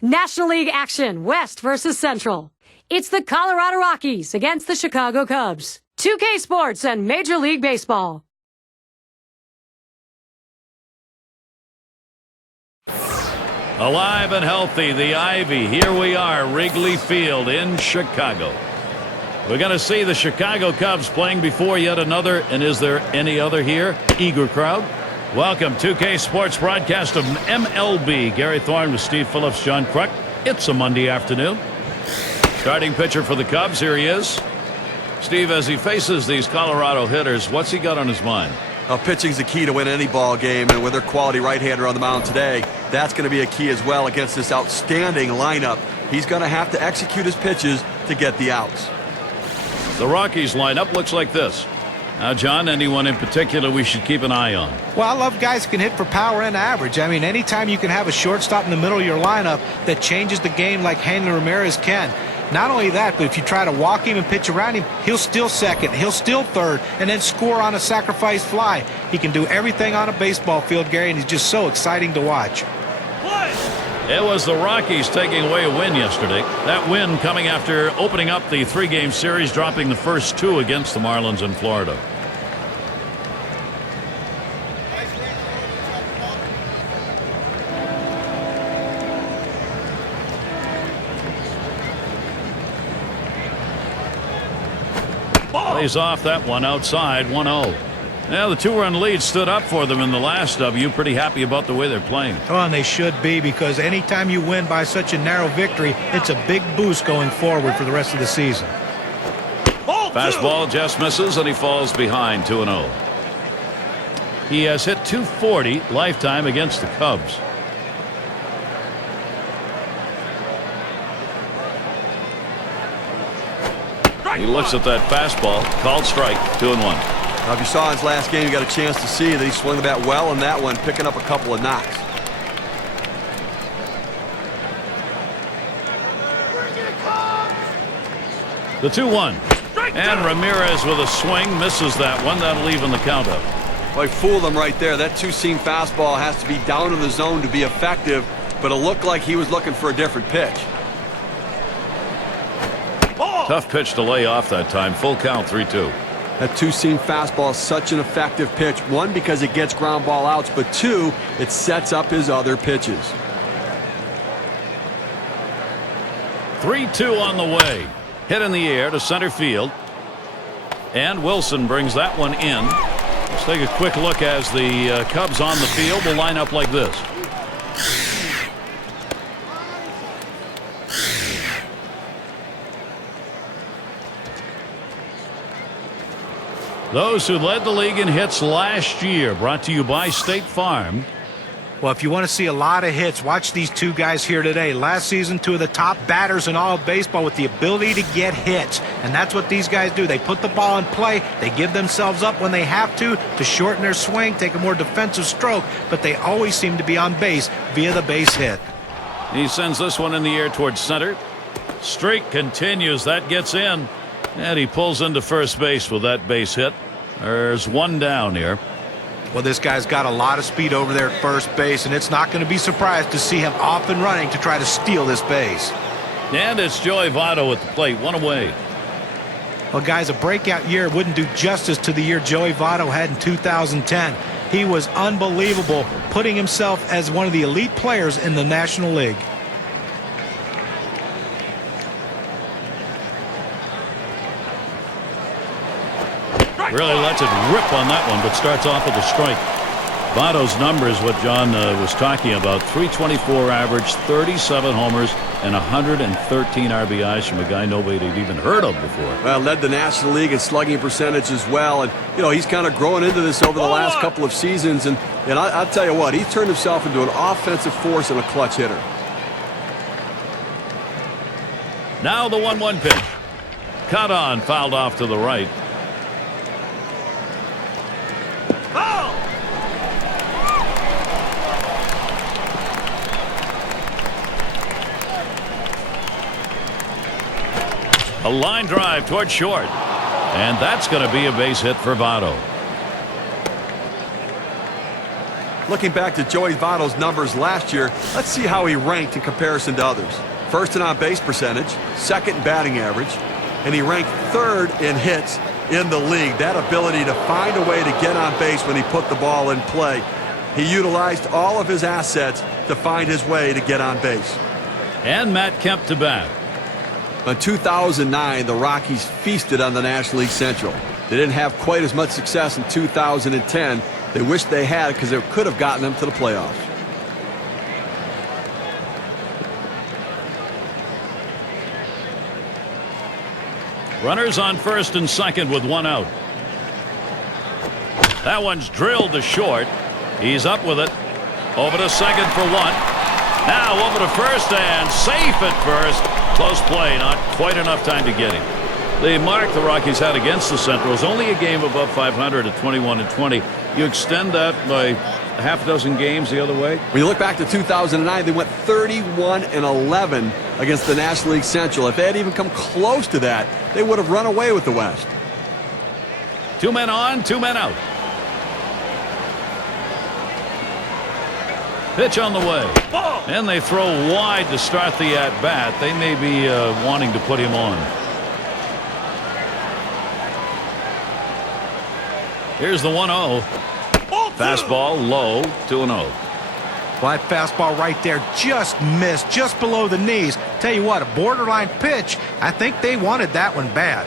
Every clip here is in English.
National League action, West versus Central. It's the Colorado Rockies against the Chicago Cubs. 2K Sports and Major League Baseball. Alive and healthy, the Ivy. Here we are, Wrigley Field in Chicago. We're going to see the Chicago Cubs playing before yet another, and is there any other here? Eager crowd. Welcome, 2K Sports broadcast of MLB. Gary Thorne with Steve Phillips, John Kruk. It's a Monday afternoon. Starting pitcher for the Cubs, here he is. Steve, as he faces these Colorado hitters, what's he got on his mind? Pitching's the key to win any ball game, and with their quality right-hander on the mound today, that's going to be a key as well against this outstanding lineup. He's going to have to execute his pitches to get the outs. The Rockies lineup looks like this. Now, John, anyone in particular we should keep an eye on? Well, I love guys who can hit for power and average. I mean, anytime you can have a shortstop in the middle of your lineup that changes the game like Hanley Ramirez can. Not only that, but if you try to walk him and pitch around him, he'll steal second, he'll steal third, and then score on a sacrifice fly. He can do everything on a baseball field, Gary, and he's just so exciting to watch. It was the Rockies taking away a win yesterday. That win coming after opening up the three-game series, dropping the first two against the Marlins in Florida. Plays off that one outside, 1-0. Now the two-run lead stood up for them in the last W. Pretty happy about the way they're playing. Oh, and they should be, because anytime you win by such a narrow victory, it's a big boost going forward for the rest of the season. Fastball just misses, and he falls behind 2-0. He has hit .240 lifetime against the Cubs. He looks at that fastball, called strike, 2-1. Now, if you saw his last game, you got a chance to see that he swung the bat well in that one, picking up a couple of knocks. The 2-1. And Ramirez with a swing misses that one. That'll even the count up. Well, he fooled him right there. That two-seam fastball has to be down in the zone to be effective, but it looked like he was looking for a different pitch. Tough pitch to lay off that time. Full count, 3-2. That two-seam fastball is such an effective pitch. One, because it gets ground ball outs, but two, it sets up his other pitches. 3-2 on the way. Hit in the air to center field. And Wilson brings that one in. Let's take a quick look as the Cubs on the field will line up like this. Those who led the league in hits last year, brought to you by State Farm. Well, if you want to see a lot of hits, watch these two guys here today. Last season, two of the top batters in all of baseball with the ability to get hits. And that's what these guys do. They put the ball in play. They give themselves up when they have to shorten their swing, take a more defensive stroke, but they always seem to be on base via the base hit. He sends this one in the air towards center. Streak continues. That gets in. And he pulls into first base with that base hit. There's one down here. Well, this guy's got a lot of speed over there at first base, and it's not going to be surprised to see him off and running to try to steal this base. And it's Joey Votto at the plate, one away. Well, guys, a breakout year wouldn't do justice to the year Joey Votto had in 2010. He was unbelievable, putting himself as one of the elite players in the National League. Really lets it rip on that one, but starts off with a strike. Votto's numbers, what John was talking about, 324 average, 37 homers, and 113 RBIs from a guy nobody had even heard of before. Well, led the National League in slugging percentage as well. And, you know, he's kind of growing into this over the last couple of seasons. And I'll tell you what, he's turned himself into an offensive force and a clutch hitter. Now the 1-1 pitch. Cut on, fouled off to the right. A line drive toward short. And that's going to be a base hit for Votto. Looking back to Joey Votto's numbers last year, let's see how he ranked in comparison to others. First in on-base percentage, second in batting average, and he ranked third in hits in the league. That ability to find a way to get on base when he put the ball in play. He utilized all of his assets to find his way to get on base. And Matt Kemp to bat. In 2009, the Rockies feasted on the National League Central. They didn't have quite as much success in 2010. They wished they had because it could have gotten them to the playoffs. Runners on first and second with one out. That one's drilled to short. He's up with it. Over to second for one. Now over to first and safe at first. Close play, not quite enough time to get him. The mark the Rockies had against the Central is only a game above 500 at 21-20. You extend that by a half dozen games the other way. When you look back to 2009, they went 31-11 against the National League Central. If they had even come close to that, they would have run away with the West. 2 men on, 2 men out. Pitch on the way. And they throw wide to start the at-bat. They may be wanting to put him on. Here's the 1-0. Fastball low, 2-0. Well, that fastball right there just missed, just below the knees. Tell you what, a borderline pitch. I think they wanted that one bad.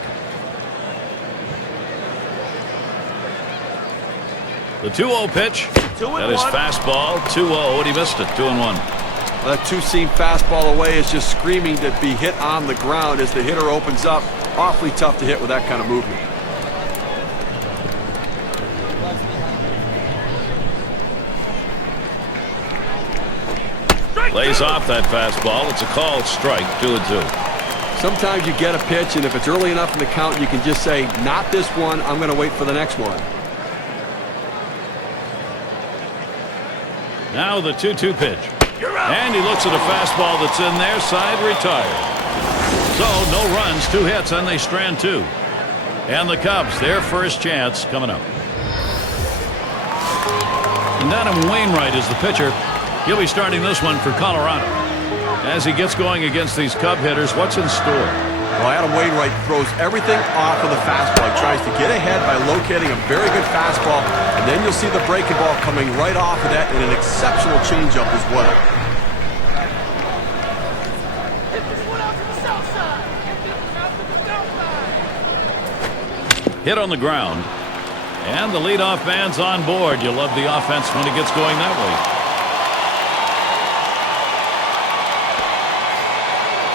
The 2-0 pitch. That is fastball, 2-0, and he missed it, 2-1. That two-seam fastball away is just screaming to be hit on the ground as the hitter opens up. Awfully tough to hit with that kind of movement. Lays off that fastball. It's a called strike, 2-2. Sometimes you get a pitch, and if it's early enough in the count, you can just say, not this one, I'm going to wait for the next one. Now the 2-2 pitch. And he looks at a fastball that's in there, side retired. So no runs, 2 hits, and they strand 2. And the Cubs, their first chance coming up. And Adam Wainwright is the pitcher. He'll be starting this one for Colorado. As he gets going against these Cub hitters, what's in store? Well, Adam Wainwright throws everything off of the fastball. He tries to get ahead by locating a very good fastball, and then you'll see the breaking ball coming right off of that in an exceptional changeup as well. Hit on the ground. And the leadoff man's on board. You love the offense when it gets going that way.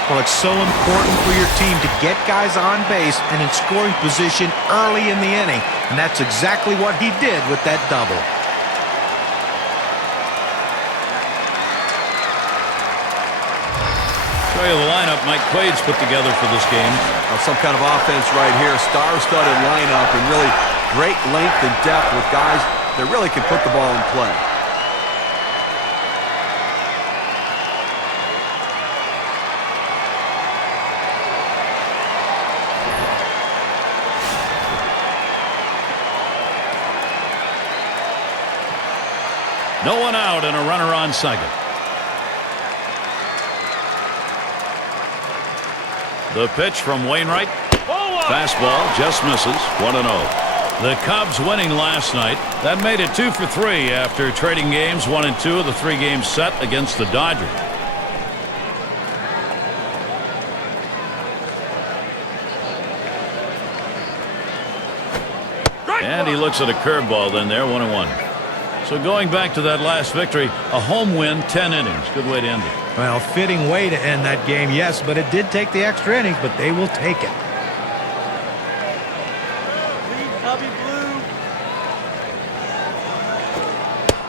Well, it's so important for your team to get guys on base and in scoring position early in the inning. And that's exactly what he did with that double. Show you the lineup Mike Quade's put together for this game. Well, some kind of offense right here. Star-studded lineup and really great length and depth with guys that really can put the ball in play. No one out and a runner on second. The pitch from Wainwright. Fastball just misses. 1-0. The Cubs winning last night. That made it 2 for 3 after trading games 1 and 2 of the 3 games set against the Dodgers. And he looks at a curveball then there. 1-1. So going back to that last victory, a home win, 10 innings. Good way to end it. Well, fitting way to end that game, yes, but it did take the extra innings, but they will take it.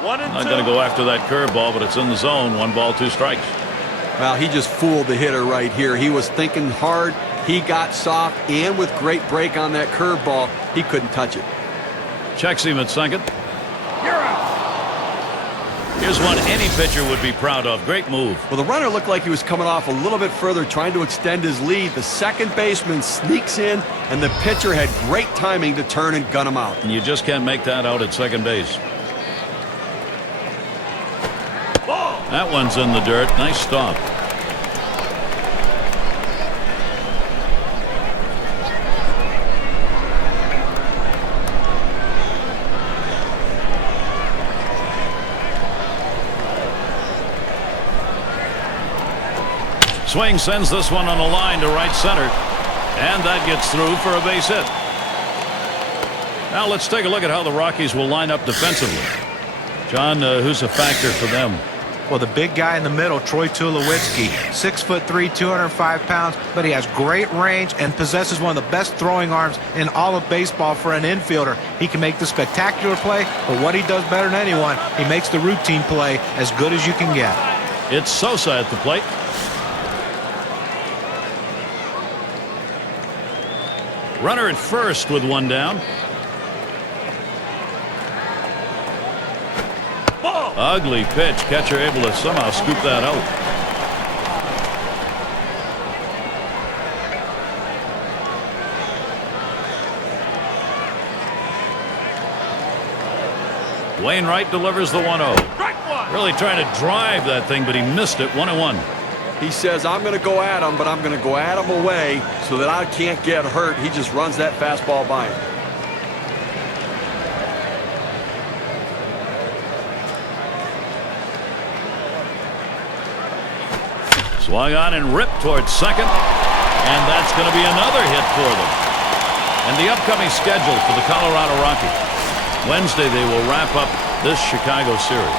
Not going to go after that curveball, but it's in the zone. 1 ball, 2 strikes. Well, he just fooled the hitter right here. He was thinking hard. He got soft, and with great break on that curveball, he couldn't touch it. Checks him at second. Here's one any pitcher would be proud of. Great move. Well, the runner looked like he was coming off a little bit further, trying to extend his lead. The second baseman sneaks in, and the pitcher had great timing to turn and gun him out. And you just can't make that out at second base. That one's in the dirt. Nice stop. Swing sends this one on a line to right center, and that gets through for a base hit. Now let's take a look at how the Rockies will line up defensively. John, who's a factor for them? Well, the big guy in the middle, Troy Tulowitzki, 6'3", 205 pounds, but he has great range and possesses one of the best throwing arms in all of baseball for an infielder. He can make the spectacular play, but what he does better than anyone, he makes the routine play as good as you can get. It's Sosa at the plate. Runner at first with one down. Ugly pitch. Catcher able to somehow scoop that out. Wainwright delivers the 1-0. Really trying to drive that thing, but he missed it. 1-1. He says, I'm going to go at him, but I'm going to go at him away so that I can't get hurt. He just runs that fastball by him. Swung on and ripped towards second, and that's going to be another hit for them. And the upcoming schedule for the Colorado Rockies. Wednesday they will wrap up this Chicago series.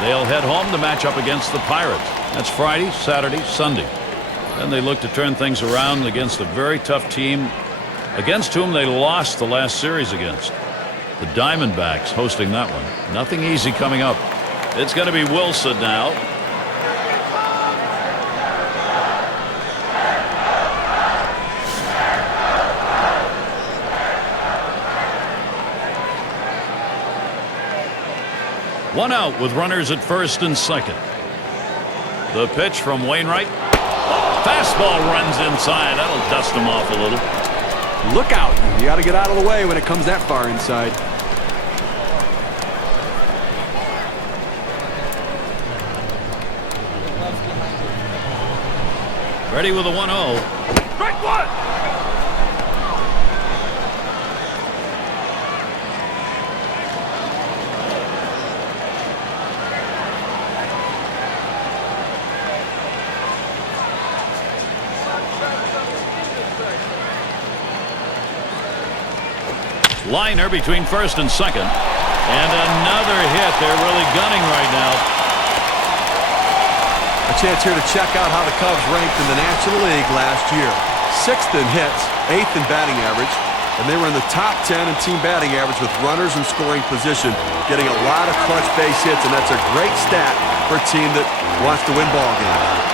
They'll head home to match up against the Pirates. That's Friday, Saturday, Sunday. Then they look to turn things around against a very tough team against whom they lost the last series against. The Diamondbacks hosting that one. Nothing easy coming up. It's going to be Wilson now. One out with runners at first and second. The pitch from Wainwright. Fastball runs inside. That'll dust him off a little. Look out. You got to get out of the way when it comes that far inside. Ready with a 1-0. Strike one. Liner between first and second. And another hit. They're really gunning right now. A chance here to check out how the Cubs ranked in the National League last year. 6th in hits, 8th in batting average, and they were in the top 10 in team batting average with runners in scoring position, getting a lot of clutch base hits, and that's a great stat for a team that wants to win ball games.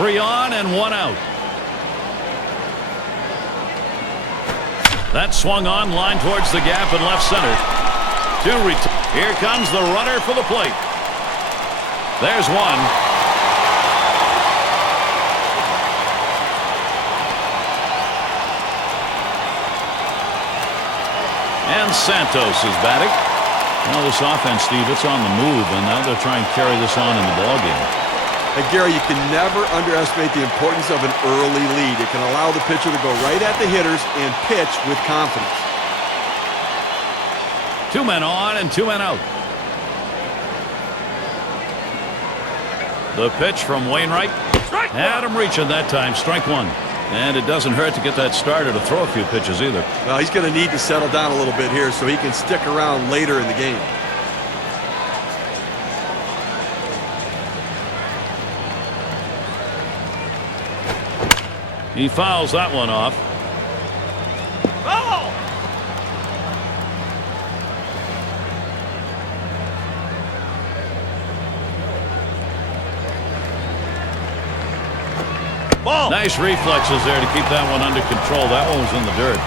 3 on and 1 out. That swung on, line towards the gap in left center. Here comes the runner for the plate. There's one. And Santos is batting. Now this offense, Steve, it's on the move, and now they're trying to carry this on in the ballgame. And Gary, you can never underestimate the importance of an early lead. It can allow the pitcher to go right at the hitters and pitch with confidence. 2 men on and 2 men out. The pitch from Wainwright. Had him reaching that time. Strike one. And it doesn't hurt to get that starter to throw a few pitches either. Well, he's going to need to settle down a little bit here so he can stick around later in the game. He fouls that one off. Oh! Ball. Nice reflexes there to keep that one under control. That one was in the dirt.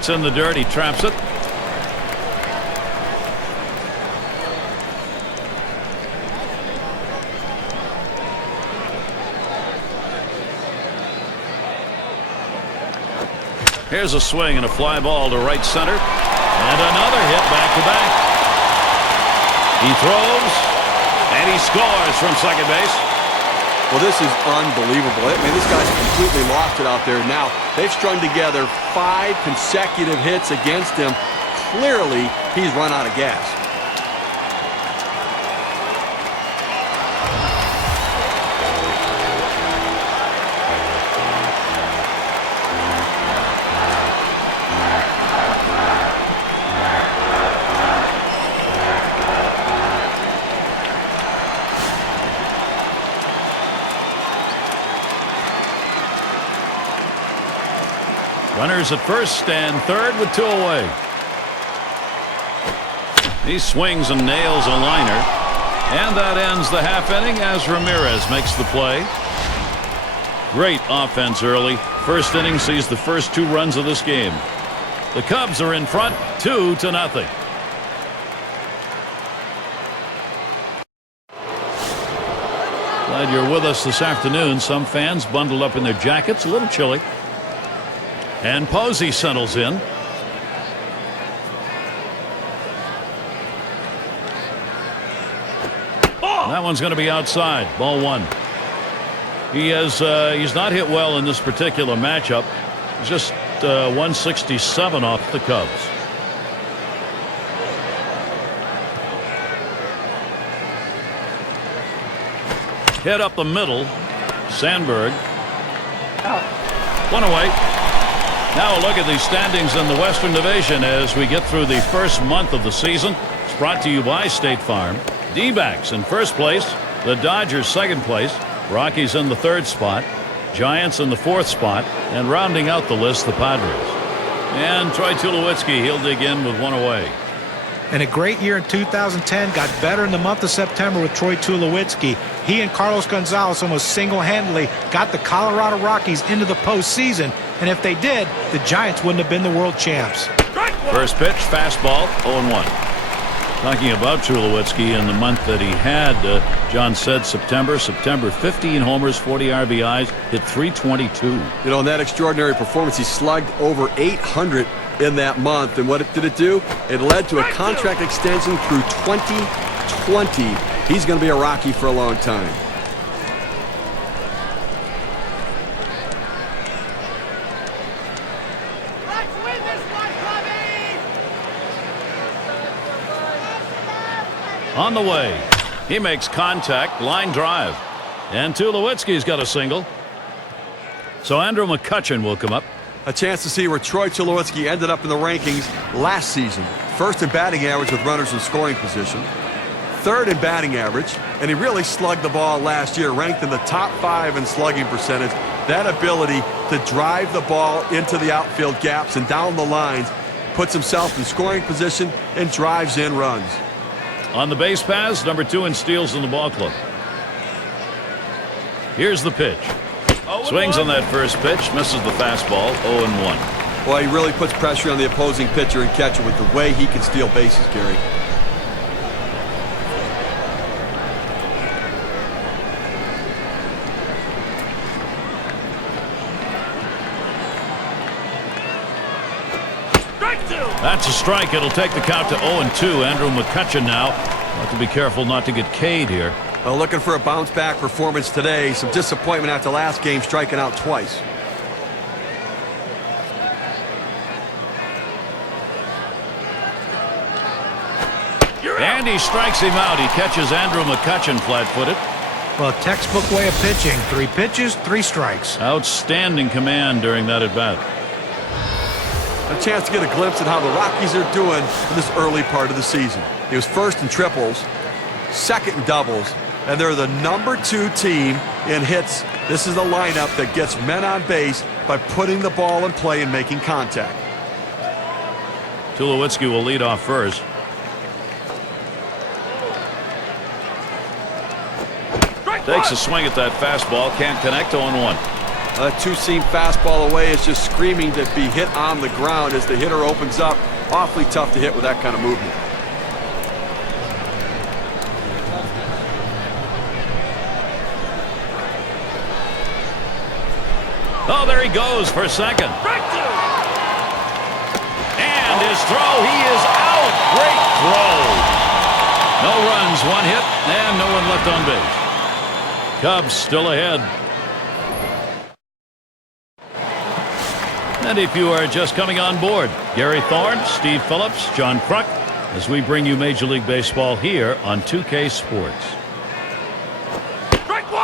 That's in the dirt. He traps it. Here's a swing and a fly ball to right center. And another hit back to back. He throws and he scores from second base. Well, this is unbelievable. I mean, this guy's completely lost it out there. Now, they've strung together 5 consecutive hits against him. Clearly, he's run out of gas. Runners at first and third with 2 away. He swings and nails a liner. And that ends the half inning as Ramirez makes the play. Great offense early. First inning sees the first 2 runs of this game. The Cubs are in front 2-0. Glad you're with us this afternoon. Some fans bundled up in their jackets, a little chilly. And Posey settles in. That one's going to be outside. Ball 1. He's not hit well in this particular matchup. He's just 167 off the Cubs. Hit up the middle. Sandberg. 1 away. Now a look at the standings in the Western Division as we get through the first month of the season. It's brought to you by State Farm. D-backs in first place. The Dodgers second place. Rockies in the 3rd spot. Giants in the 4th spot. And rounding out the list, the Padres. And Troy Tulowitzki, he'll dig in with 1 away. And a great year in 2010. Got better in the month of September with Troy Tulowitzki. He and Carlos Gonzalez almost single-handedly got the Colorado Rockies into the postseason. And if they did, the Giants wouldn't have been the world champs. First pitch, fastball, 0-1. Talking about Tulowitzki in the month that he had, John said September, 15 homers, 40 RBIs, hit .322. You know, in that extraordinary performance, he slugged over 800 in that month. And what did it do? It led to a contract extension through 2020. He's going to be a Rocky for a long time. On the way. He makes contact, line drive. And Tulowitzki's got a single. So Andrew McCutchen will come up. A chance to see where Troy Tulowitzki ended up in the rankings last season. First in batting average with runners in scoring position. 3rd in batting average. And he really slugged the ball last year, ranked in the top 5 in slugging percentage. That ability to drive the ball into the outfield gaps and down the lines puts himself in scoring position and drives in runs. On the base paths, number 2 in steals in the ball club. Here's the pitch. Swings on that first pitch, misses the fastball, 0-1. Well, he really puts pressure on the opposing pitcher and catcher with the way he can steal bases, Gary. That's a strike. It'll take the count to 0-2. Andrew McCutchen now. Have to be careful not to get K'd here. Well, looking for a bounce-back performance today. Some disappointment after last game, striking out twice. And he strikes him out. He catches Andrew McCutchen flat-footed. Well, textbook way of pitching. 3 pitches, 3 strikes. Outstanding command during that at-bat. A chance to get a glimpse at how the Rockies are doing in this early part of the season. He was 1st in triples, 2nd in doubles, and they're the number 2 team in hits. This is a lineup that gets men on base by putting the ball in play and making contact. Tulowitzki will lead off first. Takes a swing at that fastball, can't connect. 0-1. A two-seam fastball away is just screaming to be hit on the ground as the hitter opens up. Awfully tough to hit with that kind of movement. Oh, there he goes for second. And his throw, he is out. Great throw. No runs, one hit, and no one left on base. Cubs still ahead. And if you are just coming on board, Gary Thorne, Steve Phillips, John Kruk, as we bring you Major League Baseball here on 2K Sports.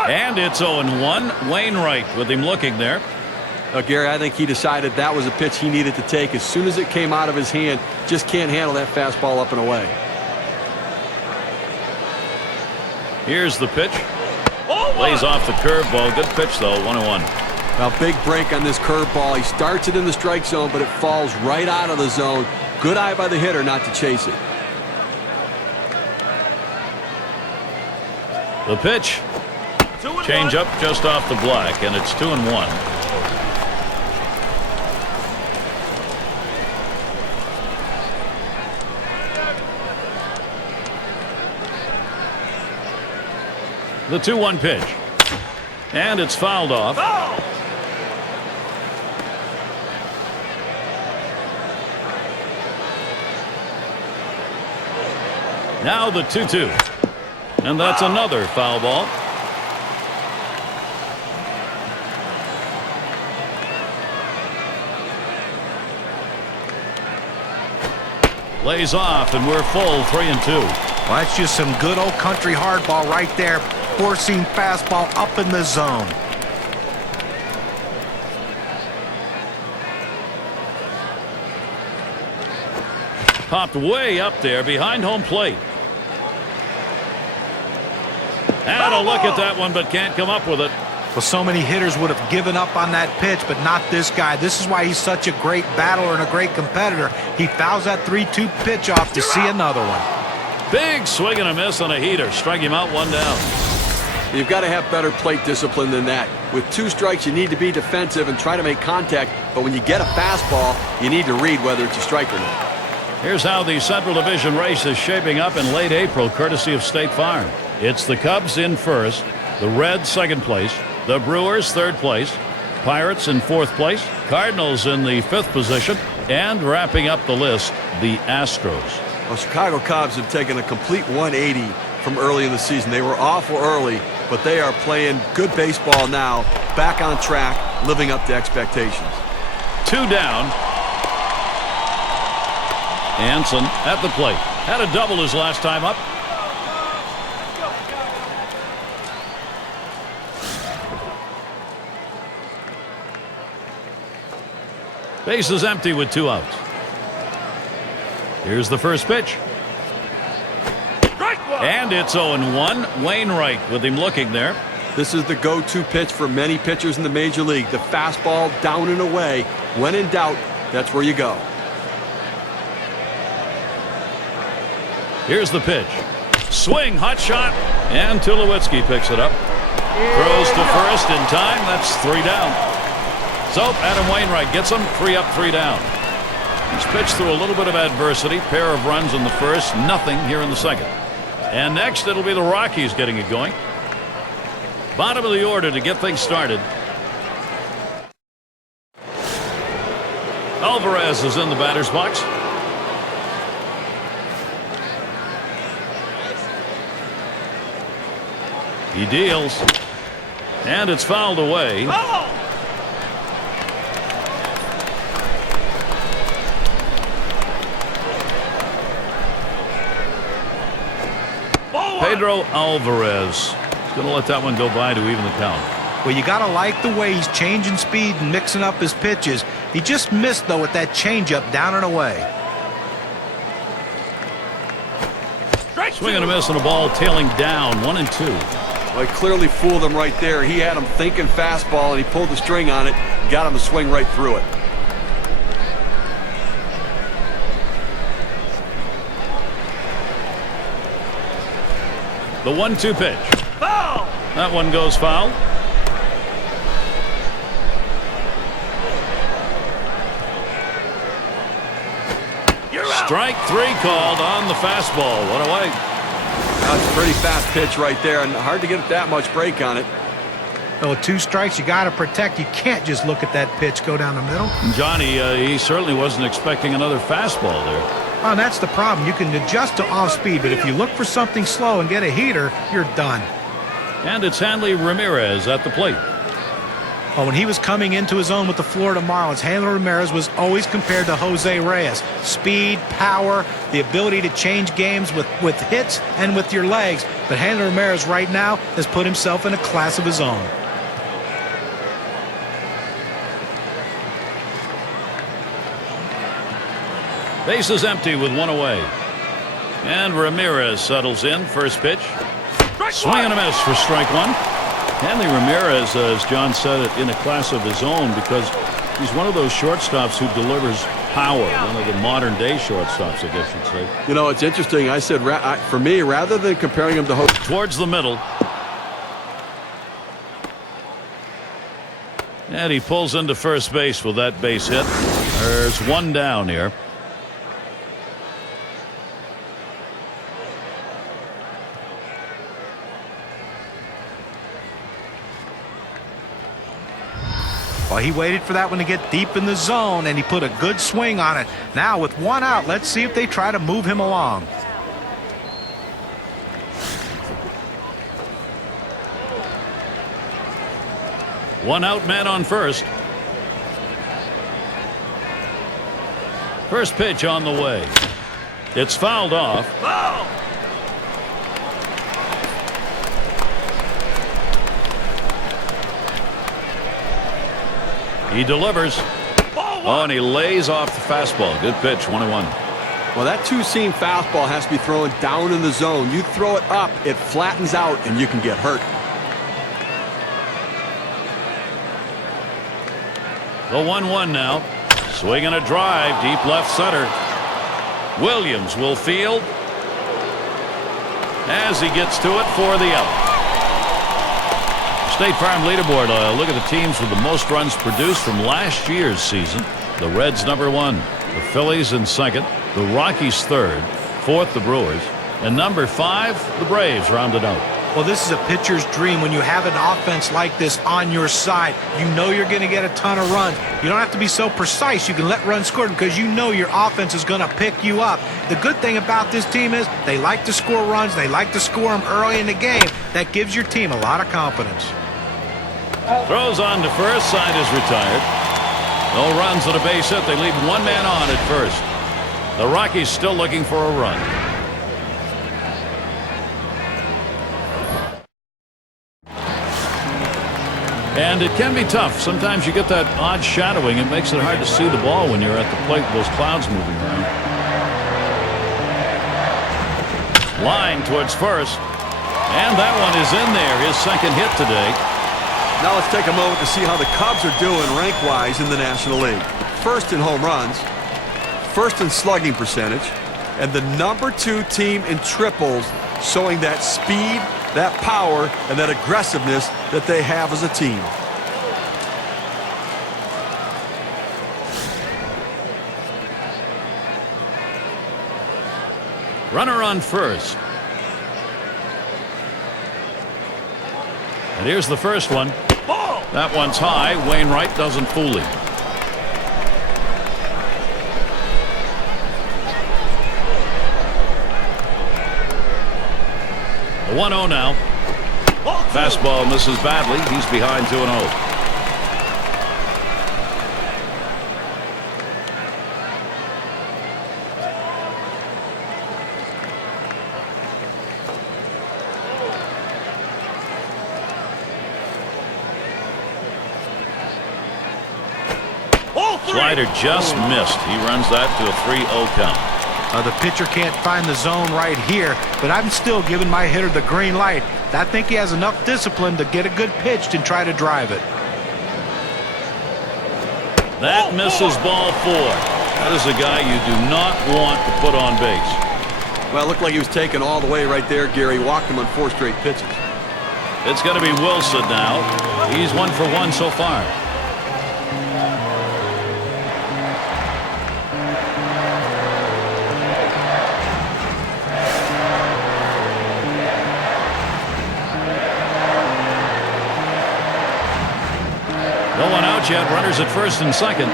And it's 0-1. Wainwright with him looking there. Gary, I think he decided that was a pitch he needed to take as soon as it came out of his hand. Just can't handle that fastball up and away. Here's the pitch. Lays off the curveball. Good pitch, though. 1-1. Now, big break on this curveball. He starts it in the strike zone, but it falls right out of the zone. Good eye by the hitter not to chase it. The pitch. Change up just off the black, and it's 2-1. The 2-1 pitch. And it's fouled off. Now the 2-2. And that's another foul ball. Lays off, and we're full 3-2. Well, that's just some good old country hardball right there. Four-seam fastball up in the zone. Popped way up there behind home plate. Had a look at that one, but can't come up with it. Well, so many hitters would have given up on that pitch, but not this guy. This is why he's such a great battler and a great competitor. He fouls that 3-2 pitch off to see another one. Big swing and a miss on a heater. Strike him out, one down. You've got to have better plate discipline than that. With 2 strikes, you need to be defensive and try to make contact. But when you get a fastball, you need to read whether it's a strike or not. Here's how the Central Division race is shaping up in late April, courtesy of State Farm. It's the Cubs in first, the Reds second place, the Brewers third place, Pirates in fourth place, Cardinals in the 5th position, and wrapping up the list, the Astros. Well, Chicago Cubs have taken a complete 180 from early in the season. They were awful early, but they are playing good baseball now, back on track, living up to expectations. 2 down. Anson at the plate. Had a double his last time up. Base is empty with 2 outs. Here's the first pitch. And it's 0-1. Wainwright with him looking there. This is the go-to pitch for many pitchers in the Major League. The fastball down and away. When in doubt, that's where you go. Here's the pitch. Swing, hot shot, and Tulowitzki picks it up. Throws to first in time. That's 3 down. So Adam Wainwright gets him 3 up, 3 down. He's pitched through a little bit of adversity. Pair of runs in the first, nothing here in the second. And next it'll be the Rockies getting it going. Bottom of the order to get things started. Alvarez is in the batter's box. He deals. And it's fouled away. Pedro Alvarez. He's going to let that one go by to even the count. Well, you got to like the way he's changing speed and mixing up his pitches. He just missed, though, with that changeup down and away. Swing and a miss on a ball tailing down 1-2. Well, he clearly fooled him right there. He had him thinking fastball, and he pulled the string on it, got him to swing right through it. The 1-2 pitch. Foul! That one goes foul. Strike 3 called on the fastball. 1 away. That's a pretty fast pitch right there, and hard to get that much break on it. Well, with 2 strikes, you got to protect. You can't just look at that pitch go down the middle. Johnny, he certainly wasn't expecting another fastball there. Oh, and that's the problem. You can adjust to off speed, but if you look for something slow and get a heater, you're done. And it's Hanley Ramirez at the plate. Well, when he was coming into his own with the Florida Marlins, Hanley Ramirez was always compared to Jose Reyes. Speed, power, the ability to change games with hits and with your legs. But Hanley Ramirez right now has put himself in a class of his own. Base is empty with 1 away. And Ramirez settles in. First pitch. Swing and a miss for strike 1. Hanley Ramirez, as John said it, in a class of his own because he's one of those shortstops who delivers power. One of the modern-day shortstops, I guess you'd say. You know, it's interesting. I said, for me, rather than comparing him to Jose. Towards the middle. And he pulls into first base with that base hit. There's 1 down here. Well, he waited for that one to get deep in the zone, and he put a good swing on it. Now, with 1 out, let's see if they try to move him along. One out, man on first. First pitch on the way. It's fouled off. He delivers. Oh, and he lays off the fastball. Good pitch, 1-1. Well, that 2-seam fastball has to be thrown down in the zone. You throw it up, it flattens out, and you can get hurt. The 1-1 now. Swinging a drive, deep left center. Williams will field as he gets to it for the out. State Farm leaderboard. Look at the teams with the most runs produced from last year's season. The Reds #1, the Phillies in 2nd, the Rockies 3rd, 4th the Brewers, and #5 the Braves rounded out. Well, this is a pitcher's dream when you have an offense like this on your side. You know you're going to get a ton of runs. You don't have to be so precise. You can let runs score because you know your offense is going to pick you up. The good thing about this team is they like to score runs. They like to score them early in the game. That gives your team a lot of confidence. Throws on to first. Side is retired. No runs on a base hit. They leave 1 man on at first. The Rockies still looking for a run. And it can be tough. Sometimes you get that odd shadowing. It makes it hard to see the ball when you're at the plate with those clouds moving around. Line towards first. And that one is in there. His 2nd hit today. Now let's take a moment to see how the Cubs are doing rank-wise in the National League. First in home runs, first in slugging percentage, and the #2 team in triples, showing that speed, that power, and that aggressiveness that they have as a team. Runner on first. And here's the first one. That one's high. Wainwright doesn't fool him. The 1-0 now. Fastball misses badly. He's behind 2-0. Slider just missed. He runs that to a 3-0 count. The pitcher can't find the zone right here, but I'm still giving my hitter the green light. I think he has enough discipline to get a good pitch and try to drive it. That misses ball 4. That is a guy you do not want to put on base. Well, it looked like he was taken all the way right there, Gary. Walked him on 4 straight pitches. It's going to be Wilson now. He's 1 for 1 so far. out yet. Runners at first and second.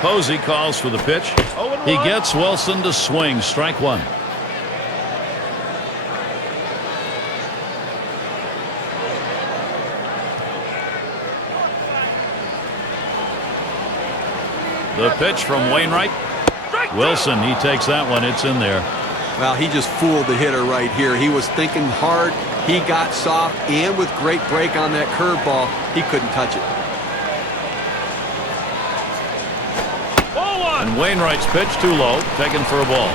Posey calls for the pitch. He gets Wilson to swing. Strike one. The pitch from Wainwright. Wilson, he takes that one. It's in there. Well, he just fooled the hitter right here. He was thinking hard. He got soft, and with great break on that curveball, he couldn't touch it. And Wainwright's pitch too low, taken for a ball.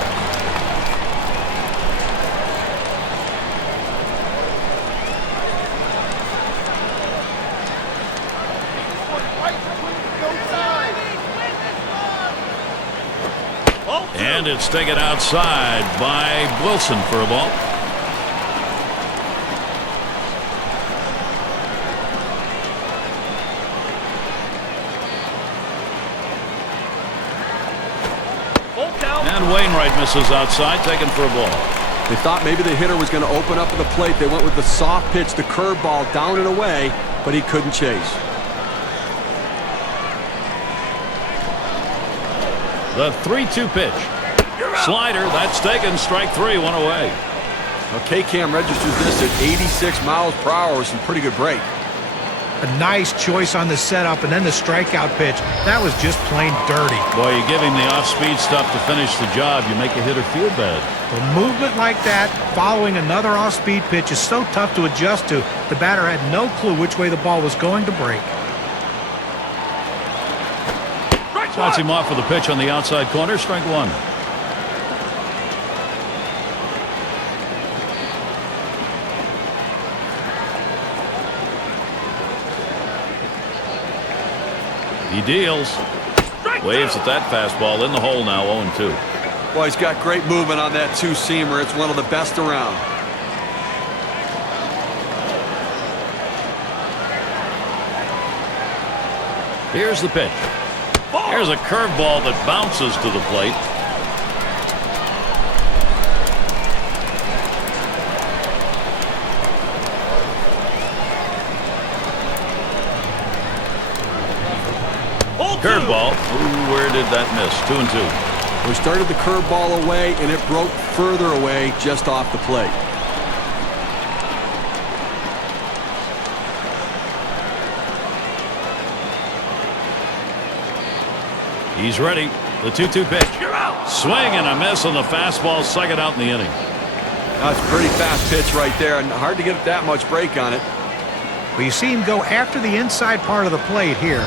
And it's taken outside by Wilson for a ball. And Wainwright misses outside, taken for a ball. They thought maybe the hitter was going to open up at the plate. They went with the soft pitch, the curveball, down and away, but he couldn't chase. The 3-2 pitch. Slider, that's taken. Strike three, one away. Well, K-Cam registers this at 86 miles per hour with some pretty good break. A nice choice on the setup, and then the strikeout pitch. That was just plain dirty. Boy, you give him the off-speed stuff to finish the job. You make a hitter feel bad. A movement like that, following another off-speed pitch, is so tough to adjust to. The batter had no clue which way the ball was going to break. Starts him off with a pitch on the outside corner. Strike one. He deals. Waves at that fastball in the hole now. 0-2. Well, he's got great movement on that two-seamer. It's one of the best around. Here's the pitch. Here's a curveball that bounces to the plate. Curveball. Ooh, where did that miss? 2-2. We started the curveball away, and it broke further away just off the plate. He's ready. The 2-2 pitch. Swing and a miss on the fastball. Second out in the inning. That's a pretty fast pitch right there, and hard to get that much break on it. But you see him go after the inside part of the plate here.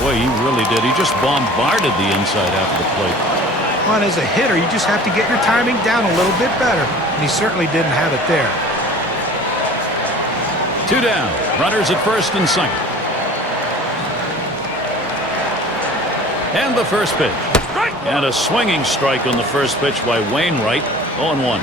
Boy, he really did. He just bombarded the inside after the plate. Well, and as a hitter, you just have to get your timing down a little bit better. And he certainly didn't have it there. 2 down. Runners at first and second. And the first pitch. And a swinging strike on the first pitch by Wainwright. 0-1.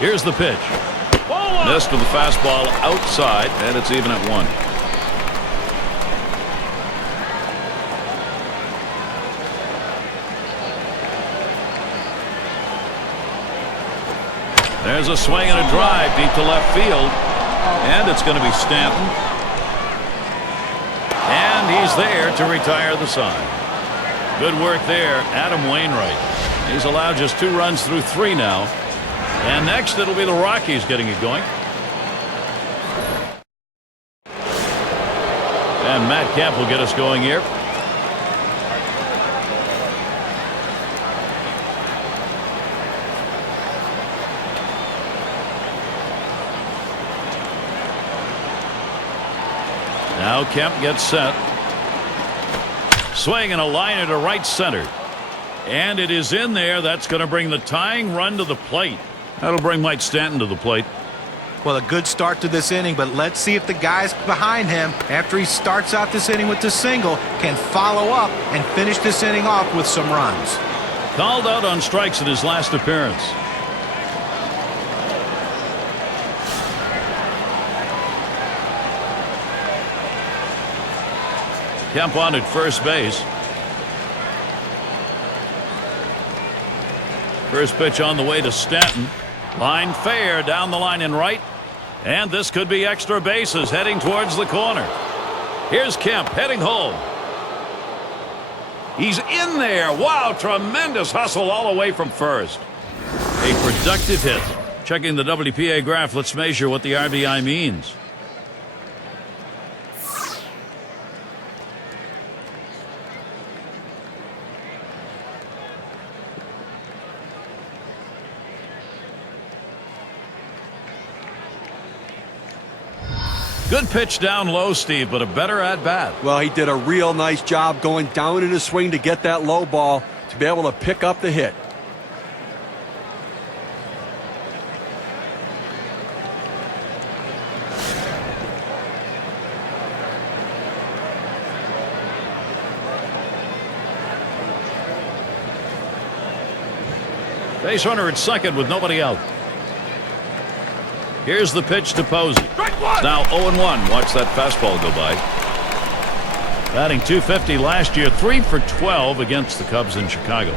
Here's the pitch. Missed with the fastball outside, and it's even at 1. There's a swing and a drive deep to left field, and it's going to be Stanton. And he's there to retire the sign. Good work there, Adam Wainwright. He's allowed just 2 runs through 3 now. And next, it'll be the Rockies getting it going. And Matt Kemp will get us going here. Now Kemp gets set. Swing and a liner to right center. And it is in there. That's going to bring the tying run to the plate. That'll bring Mike Stanton to the plate. Well, a good start to this inning, but let's see if the guys behind him, after he starts out this inning with the single, can follow up and finish this inning off with some runs. Called out on strikes in his last appearance. Kemp on at first base. First pitch on the way to Stanton. Line fair down the line and right. And this could be extra bases heading towards the corner. Here's Kemp heading home. He's in there. Wow, tremendous hustle all the way from first. A productive hit. Checking the WPA graph, let's measure what the RBI means. Good pitch down low, Steve, but a better at-bat. Well, he did a real nice job going down in his swing to get that low ball to be able to pick up the hit. Base runner at second with nobody out. Here's the pitch to Posey. Now 0-1. Watch that fastball go by. Batting .250 last year, 3 for 12 against the Cubs in Chicago.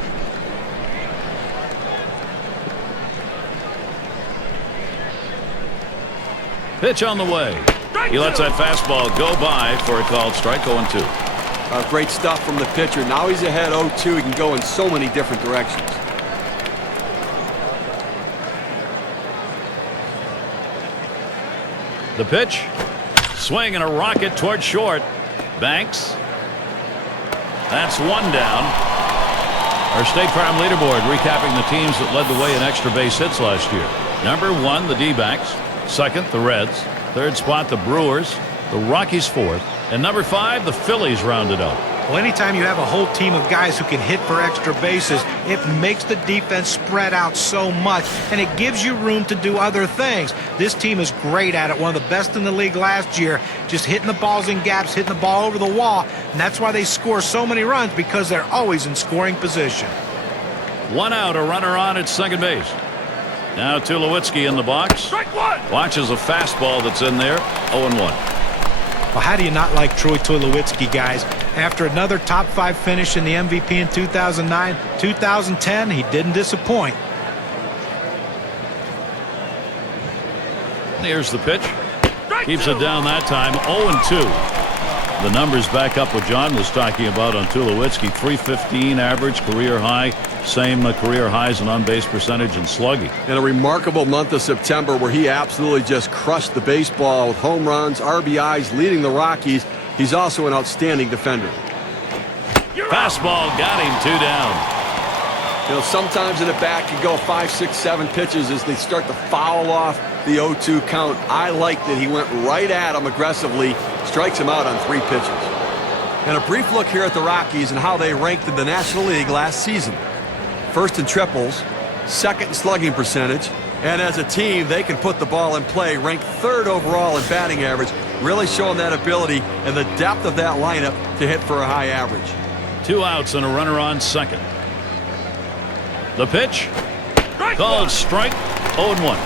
Pitch on the way. He lets that fastball go by for a called strike. 0-2. Great stuff from the pitcher. Now he's ahead 0-2. He can go in so many different directions. The pitch. Swing and a rocket toward short. Banks. That's one down. Our State Farm leaderboard recapping the teams that led the way in extra base hits last year. Number 1, the D-backs. Second, the Reds. Third spot, the Brewers. The Rockies fourth. And number 5, the Phillies rounded up. Well, anytime you have a whole team of guys who can hit for extra bases, it makes the defense spread out so much, and it gives you room to do other things. This team is great at it, one of the best in the league last year, just hitting the balls in gaps, hitting the ball over the wall, and that's why they score so many runs, because they're always in scoring position. One out, a runner on at second base. Now Tulowitzki in the box. Watches a fastball that's in there. 0-1. Well, how do you not like Troy Tulowitzki, guys? After another top 5 finish in the MVP in 2009, 2010, he didn't disappoint. Here's the pitch. Keeps it down that time. 0-2. The numbers back up what John was talking about on Tulowitzki. .315 average, career high. Same career highs in on-base percentage and slugging. And a remarkable month of September where he absolutely just crushed the baseball with home runs, RBIs, leading the Rockies. He's also an outstanding defender. Fastball got him 2 down. You know, sometimes in the bat can go 5, 6, 7 pitches as they start to foul off the 0-2 count. I like that he went right at him aggressively, strikes him out on 3 pitches. And a brief look here at the Rockies and how they ranked in the National League last season. First in triples, second in slugging percentage, and as a team, they can put the ball in play, ranked 3rd overall in batting average, really showing that ability and the depth of that lineup to hit for a high average. 2 outs and a runner on second. The pitch. Called strike. 0-1.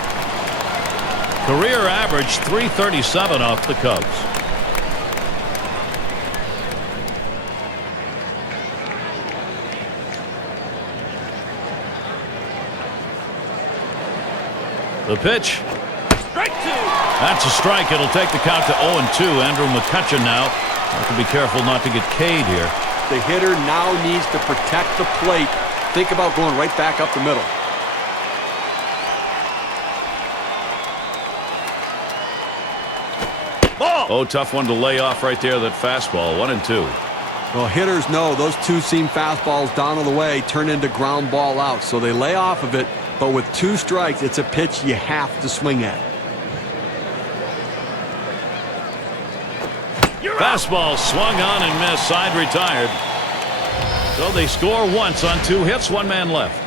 Career average .337 off the Cubs. The pitch. That's a strike. It'll take the count to 0-2. Andrew McCutchen now. Have to be careful not to get K'd here. The hitter now needs to protect the plate. Think about going right back up the middle. Ball. Oh, tough one to lay off right there, that fastball. 1-2. Well, hitters know those 2-seam fastballs down on the way turn into ground ball outs, so they lay off of it. But with 2 strikes, it's a pitch you have to swing at. Fastball swung on and missed. Side retired. So they score once on 2 hits. 1 man left.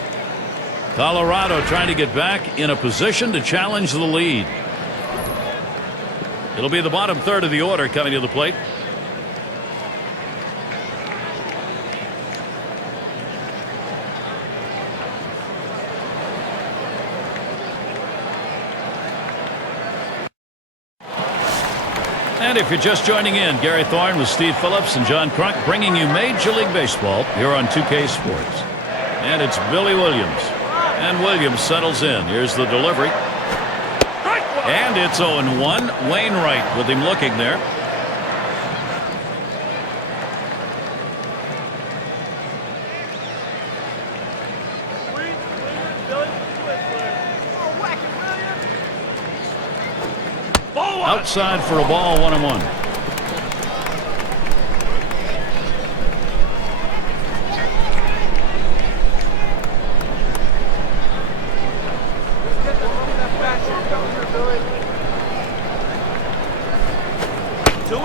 Colorado trying to get back in a position to challenge the lead. It'll be the bottom third of the order coming to the plate. And if you're just joining in, Gary Thorne with Steve Phillips and John Crunk bringing you Major League Baseball here on 2K Sports. And it's Billy Williams. And Williams settles in. Here's the delivery. And it's 0-1. Wainwright with him looking there. Outside for a ball, 1-1.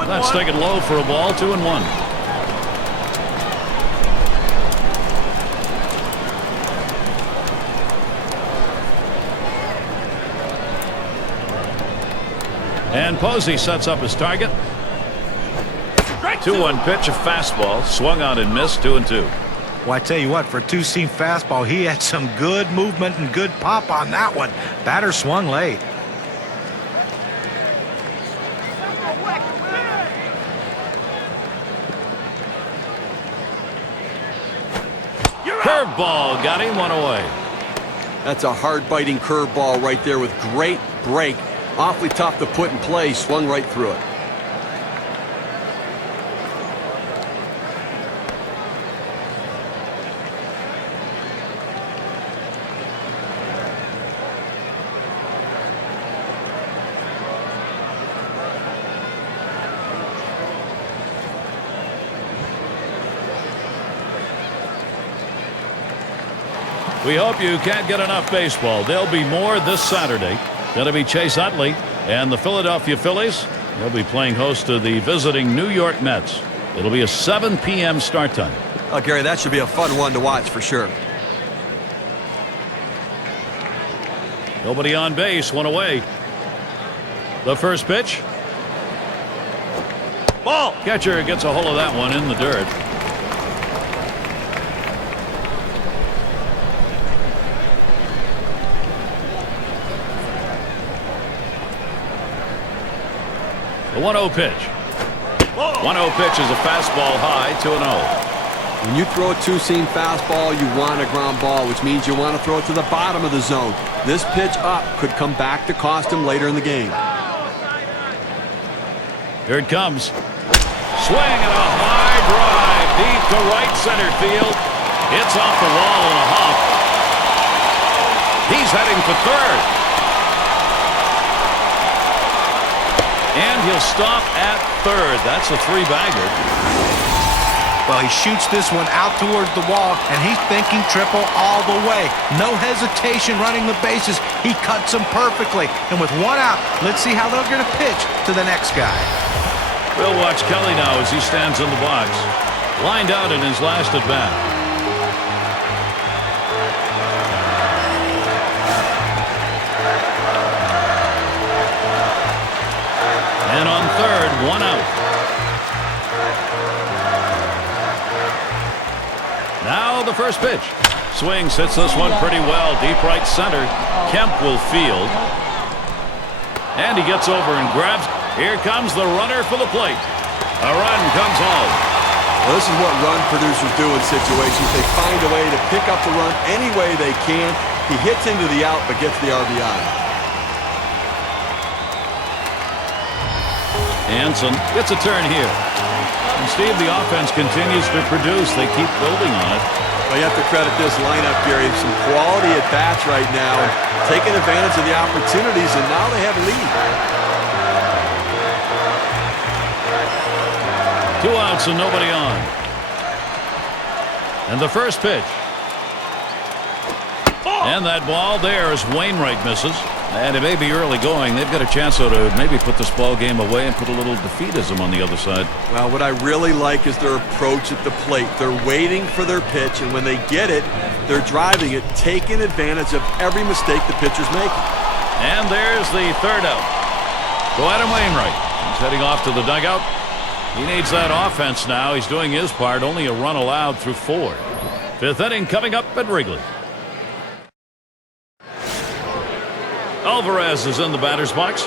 That's taken low for a ball, 2-1. And Posey sets up his target. 2-1 pitch, a fastball, swung on and missed, 2-2. Well, I tell you what, for a two-seam fastball, he had some good movement and good pop on that one. Batter swung late. Curveball got him, one away. That's a hard-biting curveball right there with great break. Awfully tough to put in play. Swung right through it. We hope you can't get enough baseball. There'll be more this Saturday. That'll be Chase Utley and the Philadelphia Phillies. They'll be playing host to the visiting New York Mets. It'll be a 7 p.m. start time. Oh, Gary, that should be a fun one to watch for sure. Nobody on base, one away. The first pitch. Ball. Catcher gets a hold of that one in the dirt. The 1-0 pitch. 1-0 pitch is a fastball high, 2-0. When you throw a two-seam fastball, you want a ground ball, which means you want to throw it to the bottom of the zone. This pitch up could come back to cost him later in the game. Here it comes. Swing and a high drive deep to right center field. It's off the wall and a hop. He's heading for third. And he'll stop at third. That's a three-bagger. Well, he shoots this one out towards the wall, and he's thinking triple all the way. No hesitation running the bases. He cuts them perfectly. And with one out, let's see how they're going to pitch to the next guy. We'll watch Kelly now as he stands in the box. Lined out in his last at-bat. And on third, one out. Now the first pitch. Swings, hits this one pretty well. Deep right center. Kemp will field. And he gets over and grabs. Here comes the runner for the plate. A run comes home. Well, this is what run producers do in situations. They find a way to pick up the run any way they can. He hits into the out but gets the RBI. Hanson gets a turn here. And Steve, the offense continues to produce. They keep building on it. Well, you have to credit this lineup, Gary. Some quality at bats right now, and taking advantage of the opportunities, and now they have a lead. 2 outs and nobody on. And the first pitch. And that ball there as Wainwright misses. And it may be early going. They've got a chance to maybe put this ball game away and put a little defeatism on the other side. Well, what I really like is their approach at the plate. They're waiting for their pitch, and when they get it, they're driving it, taking advantage of every mistake the pitcher's making. And there's the third out. So Adam Wainwright, he's heading off to the dugout. He needs that offense now. He's doing his part. Only a run allowed through 4. Fifth inning coming up at Wrigley. Alvarez is in the batter's box.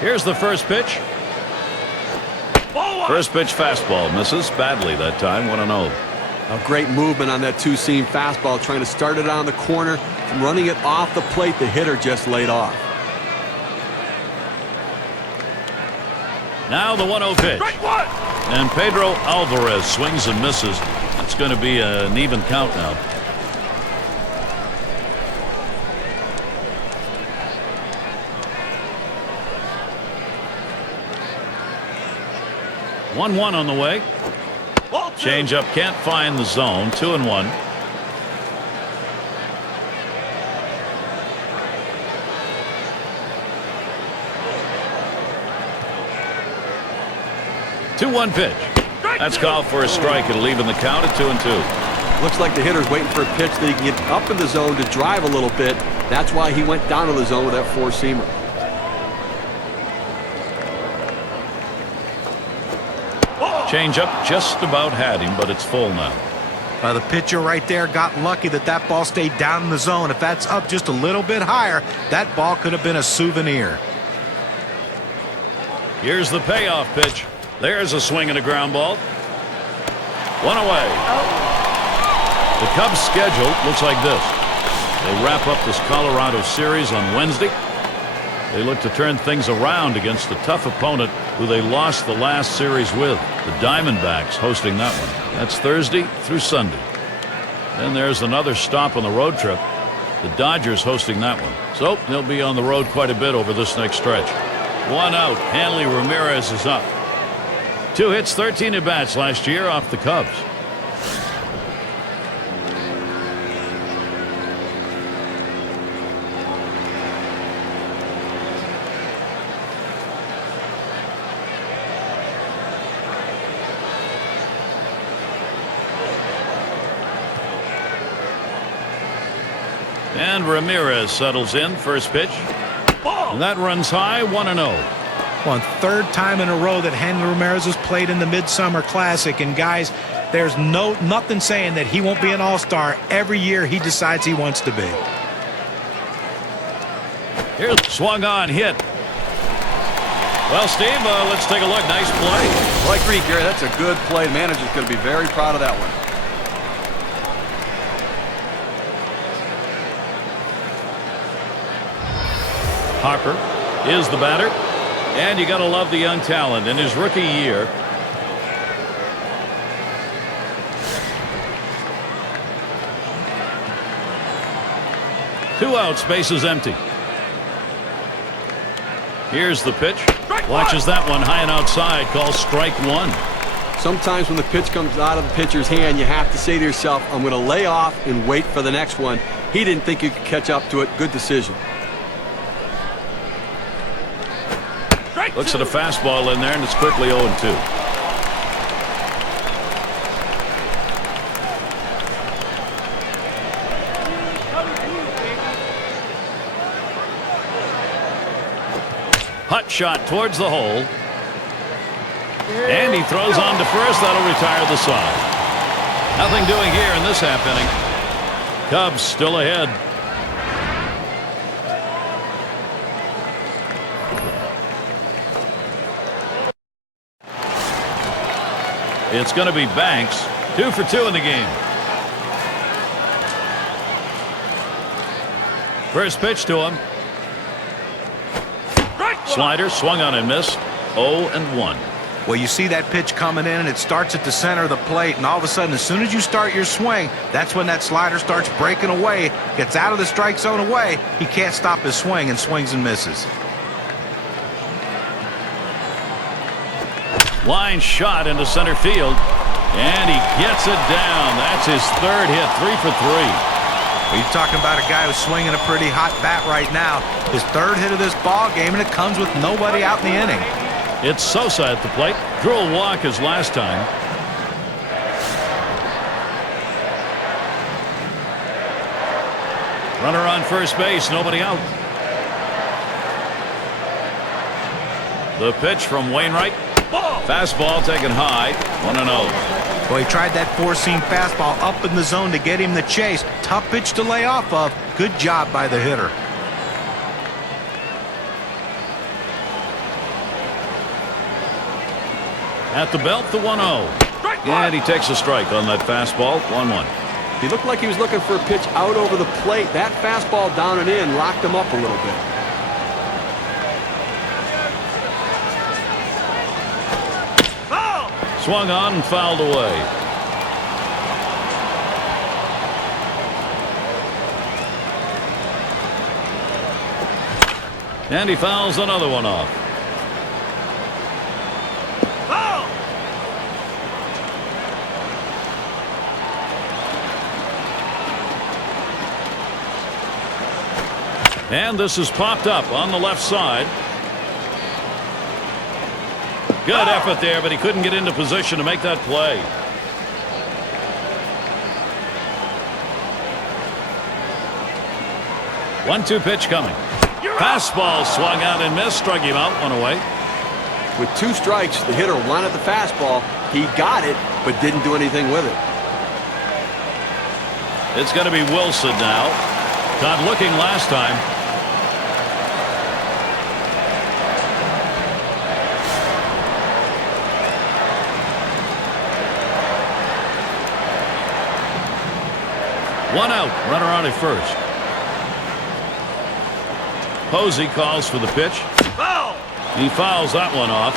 Here's the first pitch. First pitch fastball misses badly that time. 1-0. A great movement on that two-seam fastball, trying to start it on the corner, running it off the plate. The hitter just laid off. Now the 1-0 pitch. And Pedro Alvarez swings and misses. It's going to be an even count now. One on the way. Change up, can't find the zone. 2-1. Two-one pitch. That's called for a strike. It'll even the count at 2-2. Looks like the hitter's waiting for a pitch that he can get up in the zone to drive a little bit. That's why he went down to the zone with that four-seamer. Change up just about had him, but it's full now. The pitcher right there got lucky that ball stayed down in the zone. If that's up just a little bit higher, that ball could have been a souvenir. Here's the payoff pitch. There's a swing and a ground ball. One away. The Cubs' schedule looks like this. They wrap up this Colorado series on Wednesday. They look to turn things around against a tough opponent who they lost the last series with. The Diamondbacks hosting that one. That's Thursday through Sunday. Then there's another stop on the road trip. The Dodgers hosting that one. So they'll be on the road quite a bit over this next stretch. One out. Hanley Ramirez is up. 2 hits, 13 at-bats last year off the Cubs. And Ramirez settles in. First pitch. And that runs high. 1-0. Well, third time in a row that Hanley Ramirez has played in the Midsummer Classic. And guys, there's nothing saying that he won't be an all-star every year he decides he wants to be. Here's swung on, hit. Well, Steve, let's take a look. Nice play. Well, I agree, Gary. That's a good play. The manager's going to be very proud of that one. Harper is the batter. And you got to love the young talent in his rookie year. Two outs, bases empty. Here's the pitch. Watches that one high and outside. Calls strike one. Sometimes when the pitch comes out of the pitcher's hand, you have to say to yourself, I'm going to lay off and wait for the next one. He didn't think he could catch up to it. Good decision. Looks at a fastball in there, and it's quickly 0-2. Hut shot towards the hole. And he throws on to first. That'll retire the side. Nothing doing here in this half inning. Cubs still ahead. It's going to be Banks. 2 for 2 in the game. First pitch to him. Slider swung on and missed. 0-1. Well, you see that pitch coming in, and it starts at the center of the plate, and all of a sudden, as soon as you start your swing, that's when that slider starts breaking away, gets out of the strike zone away. He can't stop his swing and swings and misses. Line shot into center field, and he gets it down. That's his third hit. 3 for 3. Well, you're talking about a guy who's swinging a pretty hot bat right now. His third hit of this ball game, and it comes with nobody out in the inning. It's Sosa at the plate. Drew a walk his last time. Runner on first base, nobody out. The pitch from Wainwright. Fastball taken high. 1-0. Well, he tried that four-seam fastball up in the zone to get him the chase. Tough pitch to lay off of. Good job by the hitter. At the belt, the 1-0. And he takes a strike on that fastball, 1-1. He looked like he was looking for a pitch out over the plate. That fastball down and in locked him up a little bit. Swung on and fouled away. And he fouls another one off. And this is popped up on the left side. Good effort there, but he couldn't get into position to make that play. One-two pitch coming. Fastball swung out and missed. Struck him out, one away. With 2 strikes, the hitter wanted the fastball. He got it, but didn't do anything with it. It's going to be Wilson now. Got looking last time. One out, runner on at first. Posey calls for the pitch. Foul! He fouls that one off.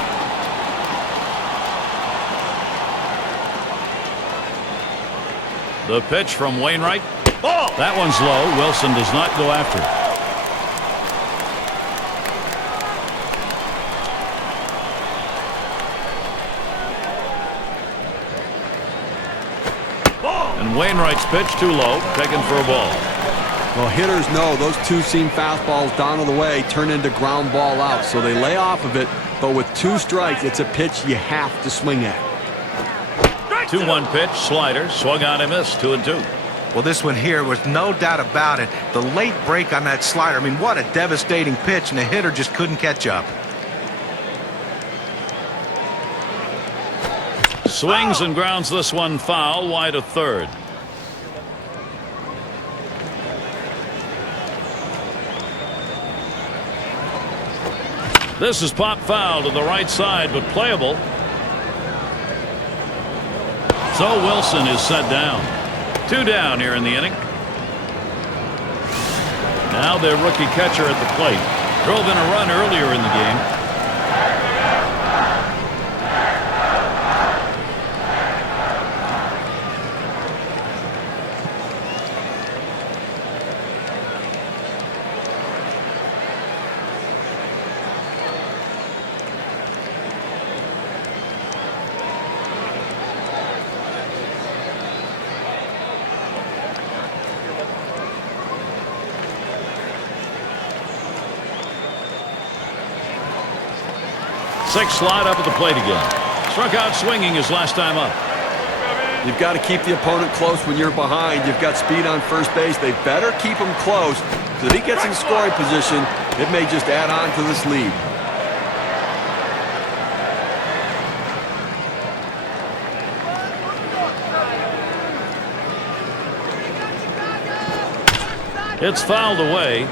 The pitch from Wainwright. Ball! That one's low. Wilson does not go after it. And Wainwright's pitch too low, taken for a ball. Well, hitters know those 2-seam fastballs down to the way turn into ground ball out, so they lay off of it. But with 2 strikes, it's a pitch you have to swing at. 2-1 pitch, slider, swung on and missed, 2-2. Well, this one here was no doubt about it. The late break on that slider. I mean, what a devastating pitch, and the hitter just couldn't catch up. Swings and grounds this one foul, wide of third. This is pop foul to the right side, but playable. So Wilson is set down. 2 down here in the inning. Now their rookie catcher at the plate. Drove in a run earlier in the game. Six slide up at the plate again. Struck out swinging his last time up. You've got to keep the opponent close when you're behind. You've got speed on first base. They better keep him close, because if he gets in scoring position, it may just add on to this lead. It's fouled away.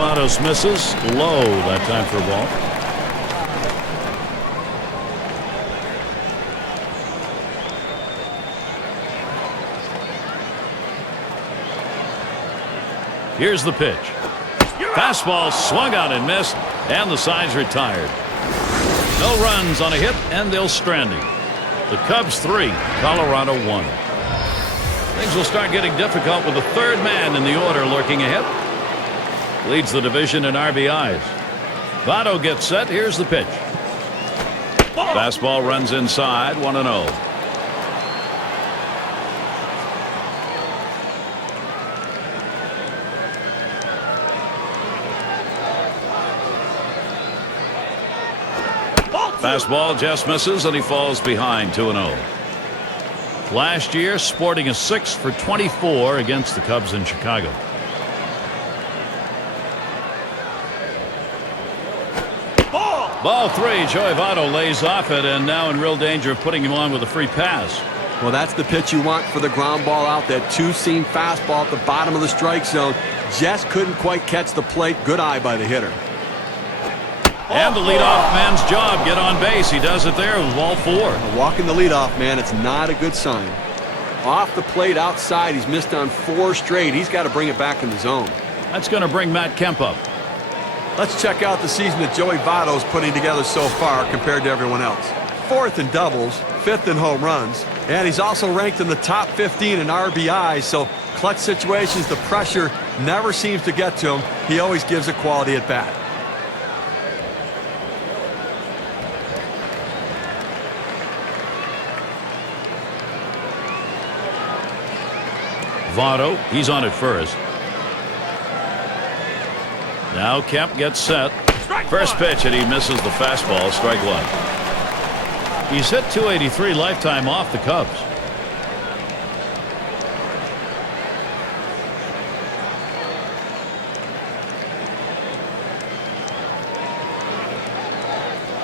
Latos misses low that time for a ball. Here's the pitch. Fastball swung out and missed, and the side's retired. No runs on a hit, and they'll strand him. The Cubs 3, Colorado 1. Things will start getting difficult with the third man in the order lurking ahead. Leads the division in RBIs. Votto gets set. Here's the pitch. Fastball runs inside, 1-0. Fastball just misses, and he falls behind, 2-0. Last year, sporting a 6 for 24 against the Cubs in Chicago. Ball 3. Joey Votto lays off it, and now in real danger of putting him on with a free pass. Well, that's the pitch you want for the ground ball out. That two-seam fastball at the bottom of the strike zone. Just couldn't quite catch the plate. Good eye by the hitter. And the leadoff man's job, get on base. He does it there with ball 4. Walking the leadoff man, it's not a good sign. Off the plate outside, he's missed on 4 straight. He's got to bring it back in the zone. That's going to bring Matt Kemp up. Let's check out the season that Joey Votto's putting together so far compared to everyone else. 4th in doubles, 5th in home runs, and he's also ranked in the top 15 in RBIs, so clutch situations, the pressure never seems to get to him. He always gives a quality at bat. Votto, he's on at first. Now Kemp gets set. First pitch, and he misses the fastball. Strike 1. He's hit .283 lifetime off the Cubs.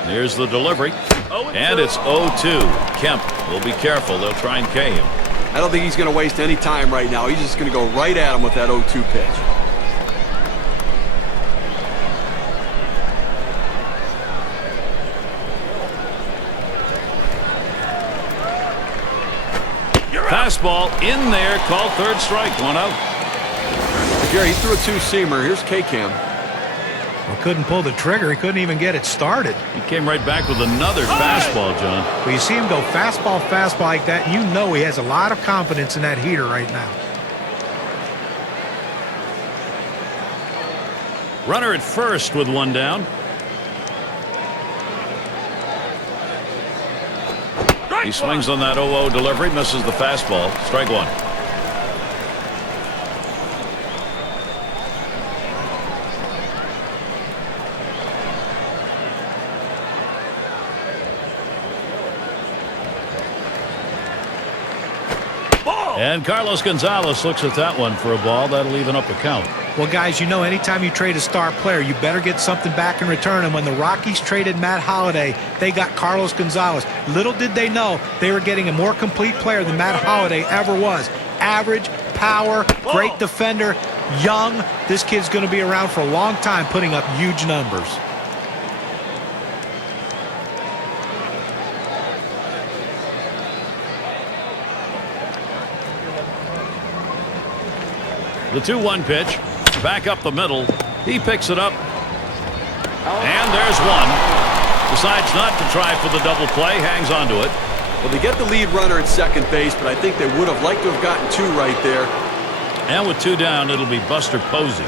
Here's the delivery. And it's 0-2. Kemp will be careful. They'll try and K him. I don't think he's going to waste any time right now. He's just going to go right at him with that 0-2 pitch. Fastball in there, called third strike, 1 out. Gary, he threw a two-seamer. Here's K-Cam. Well, couldn't pull the trigger. He couldn't even get it started. He came right back with another fastball, John. Well, you see him go fastball, fastball like that, and you know he has a lot of confidence in that heater right now. Runner at first with 1 down. He swings on that 0-0 delivery, misses the fastball. Strike 1. And Carlos Gonzalez looks at that one for a ball. That'll even up the count. Well, guys, you know, anytime you trade a star player, you better get something back in return. And when the Rockies traded Matt Holliday, they got Carlos Gonzalez. Little did they know they were getting a more complete player than Matt Holliday ever was. Average, power, great defender, young. This kid's going to be around for a long time, putting up huge numbers. The 2-1 pitch, back up the middle. He picks it up. And there's one. Decides not to try for the double play, hangs on to it. Well, they get the lead runner at second base, but I think they would have liked to have gotten 2 right there. And with 2 down, it'll be Buster Posey.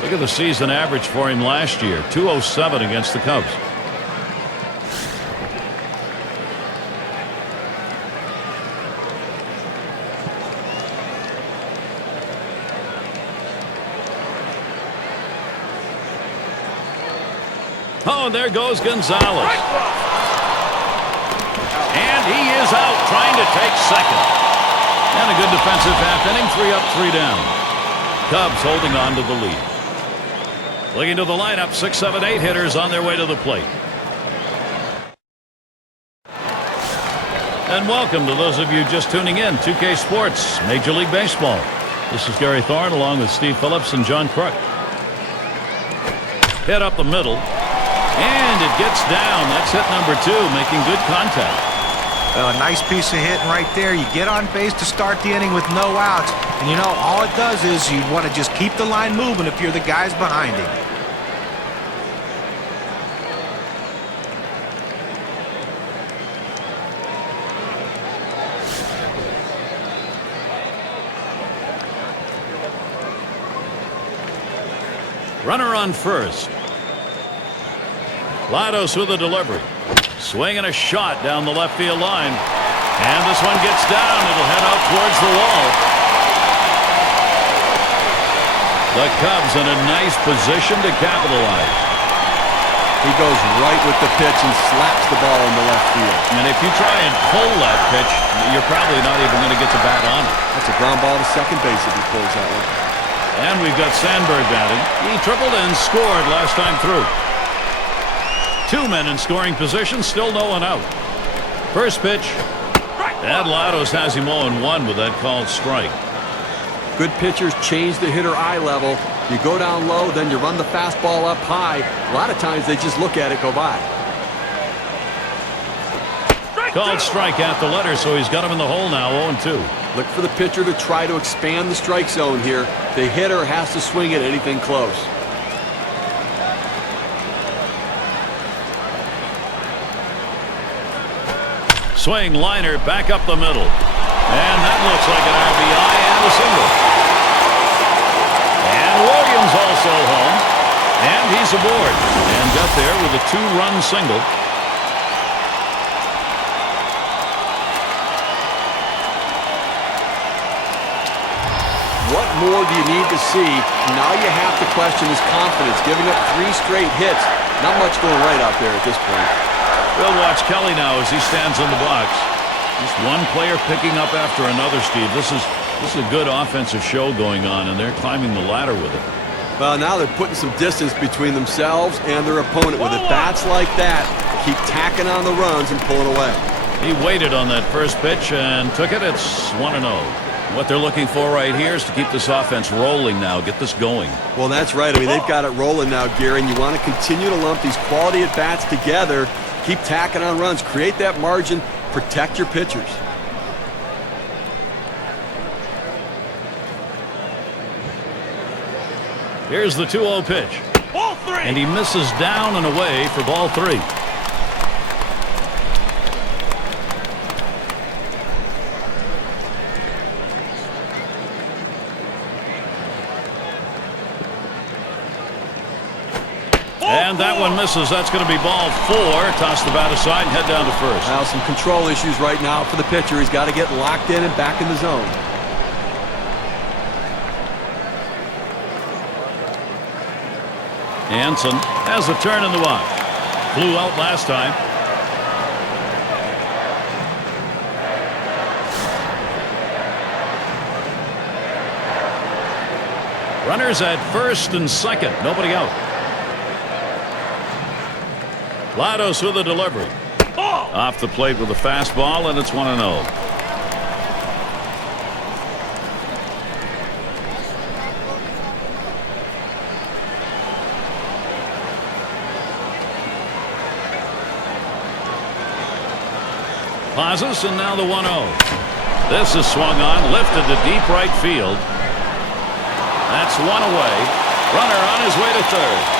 Look at the season average for him last year, .207 against the Cubs. Oh, there goes Gonzalez. And he is out trying to take second. And a good defensive half inning, 3 up, 3 down. Cubs holding on to the lead. Looking to the lineup, 6, 7, 8 hitters on their way to the plate. And welcome to those of you just tuning in, 2K Sports, Major League Baseball. This is Gary Thorne along with Steve Phillips and John Crook. Hit up the middle. And it gets down. That's hit number 2, making good contact. Well, a nice piece of hitting right there. You get on base to start the inning with no outs. And you know, all it does is you want to just keep the line moving if you're the guys behind him. Runner on first. Lados with a delivery. Swinging a shot down the left field line. And this one gets down. It'll head out towards the wall. The Cubs in a nice position to capitalize. He goes right with the pitch and slaps the ball in the left field. And if you try and pull that pitch, you're probably not even going to get the bat on it. That's a ground ball to second base if he pulls that one. And we've got Sandberg batting. He tripled and scored last time through. 2 men in scoring position, still no one out. First pitch. And Lados has him 0-1 with that called strike. Good pitchers change the hitter eye level. You go down low, then you run the fastball up high. A lot of times they just look at it go by. Called strike at the letter, so he's got him in the hole now, 0-2. Look for the pitcher to try to expand the strike zone here. The hitter has to swing at anything close. Swing liner back up the middle. And that looks like an RBI and a single. And Williams also home. And he's aboard. And got there with a 2-run single. What more do you need to see? Now you have to question his confidence. Giving up 3 straight hits. Not much going right out there at this point. We'll watch Kelly now as he stands in the box. Just one player picking up after another, Steve. This is a good offensive show going on, and they're climbing the ladder with it. Well, now they're putting some distance between themselves and their opponent. With at-bats like that, keep tacking on the runs and pulling away. He waited on that first pitch and took it. It's 1-0. What they're looking for right here is to keep this offense rolling now, get this going. Well, that's right. I mean, they've got it rolling now, Gary, and you want to continue to lump these quality at-bats together, keep tacking on runs, create that margin, protect your pitchers. Here's the 2-0 pitch. Ball 3. And he misses down and away for ball 3. And that one misses. That's going to be ball 4. Toss the bat aside and head down to first. Now some control issues right now for the pitcher. He's got to get locked in and back in the zone. Hansen has a turn in the box. Flew out last time. Runners at first and second. Nobody out. Lados with a delivery. Off the plate with a fastball, and it's 1-0. Pauses, and now the 1-0. This is swung on, lifted to deep right field. That's one away. Runner on his way to third.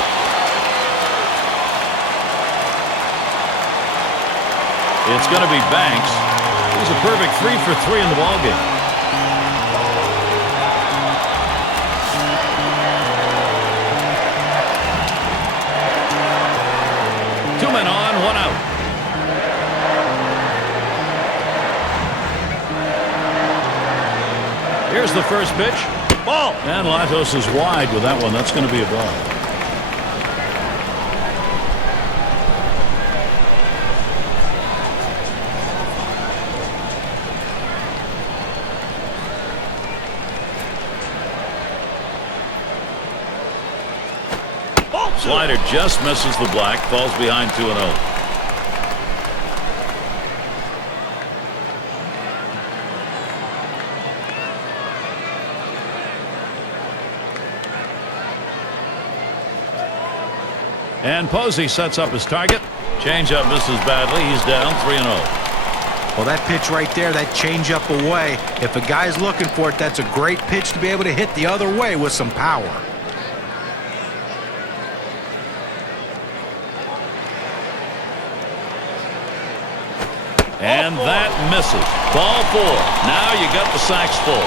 It's going to be Banks. He's a perfect 3 for 3 in the ballgame. Two men on, 1 out. Here's the first pitch. Ball. And Latos is wide with that one. That's going to be a ball. Slider just misses the black, falls behind 2-0. And Posey sets up his target. Changeup misses badly. He's down 3-0. Well, that pitch right there, that changeup away, if a guy's looking for it, that's a great pitch to be able to hit the other way with some power. And that misses. Ball 4. Now you got the sacks full.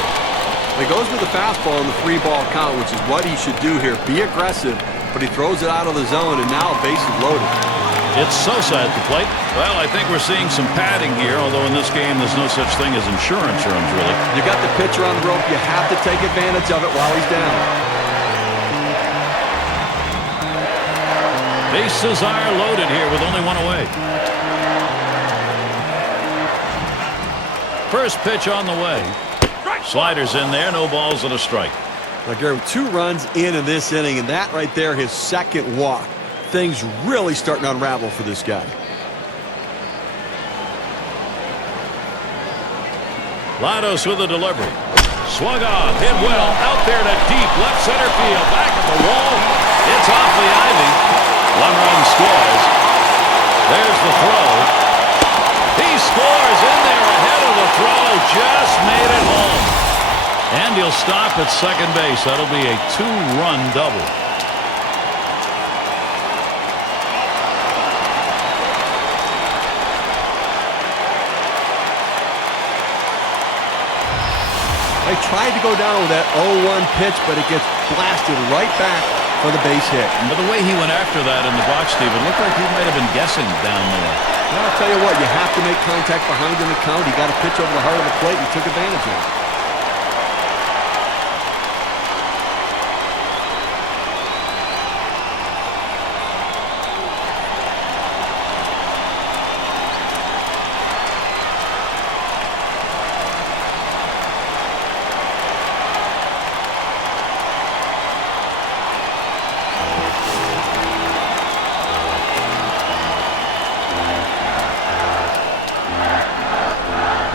He goes with the fastball in the 3-ball count, which is what he should do here. Be aggressive, but he throws it out of the zone, and now base is loaded. It's Sosa at the plate. Well, I think we're seeing some padding here, although in this game there's no such thing as insurance runs, really. You got the pitcher on the rope. You have to take advantage of it while he's down. Bases are loaded here with only 1 away. First pitch on the way. Sliders in there, no balls and a strike. Now, Gary, 2 runs in this inning, and that right there, his second walk. Things really starting to unravel for this guy. Lados with the delivery. Swung on, hit well, out there to deep left center field, back at the wall. It's off the ivy. 1 run scores. There's the throw. He scores in there ahead of the throw. Just made it home. And he'll stop at second base. That'll be a 2-run double. They tried to go down with that 0-1 pitch, but it gets blasted right back for the base hit. But the way he went after that in the box, Steve, it looked like he might have been guessing down there. Well, I'll tell you what, you have to make contact behind in the count. He got a pitch over the heart of the plate and he took advantage of it.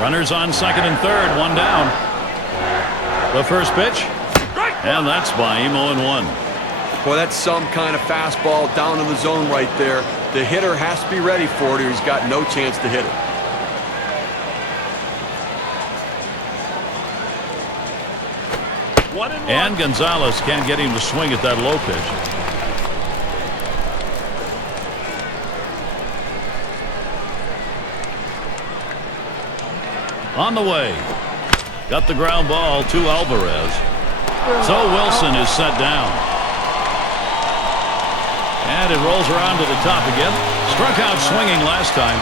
Runners on second and third, 1 down. The first pitch, and that's by him. 0-1. Boy, that's some kind of fastball down in the zone right there. The hitter has to be ready for it or he's got no chance to hit it. And Gonzalez can't get him to swing at that low pitch. On the way. Got the ground ball to Alvarez. So Wilson is set down. And it rolls around to the top again. Struck out swinging last time.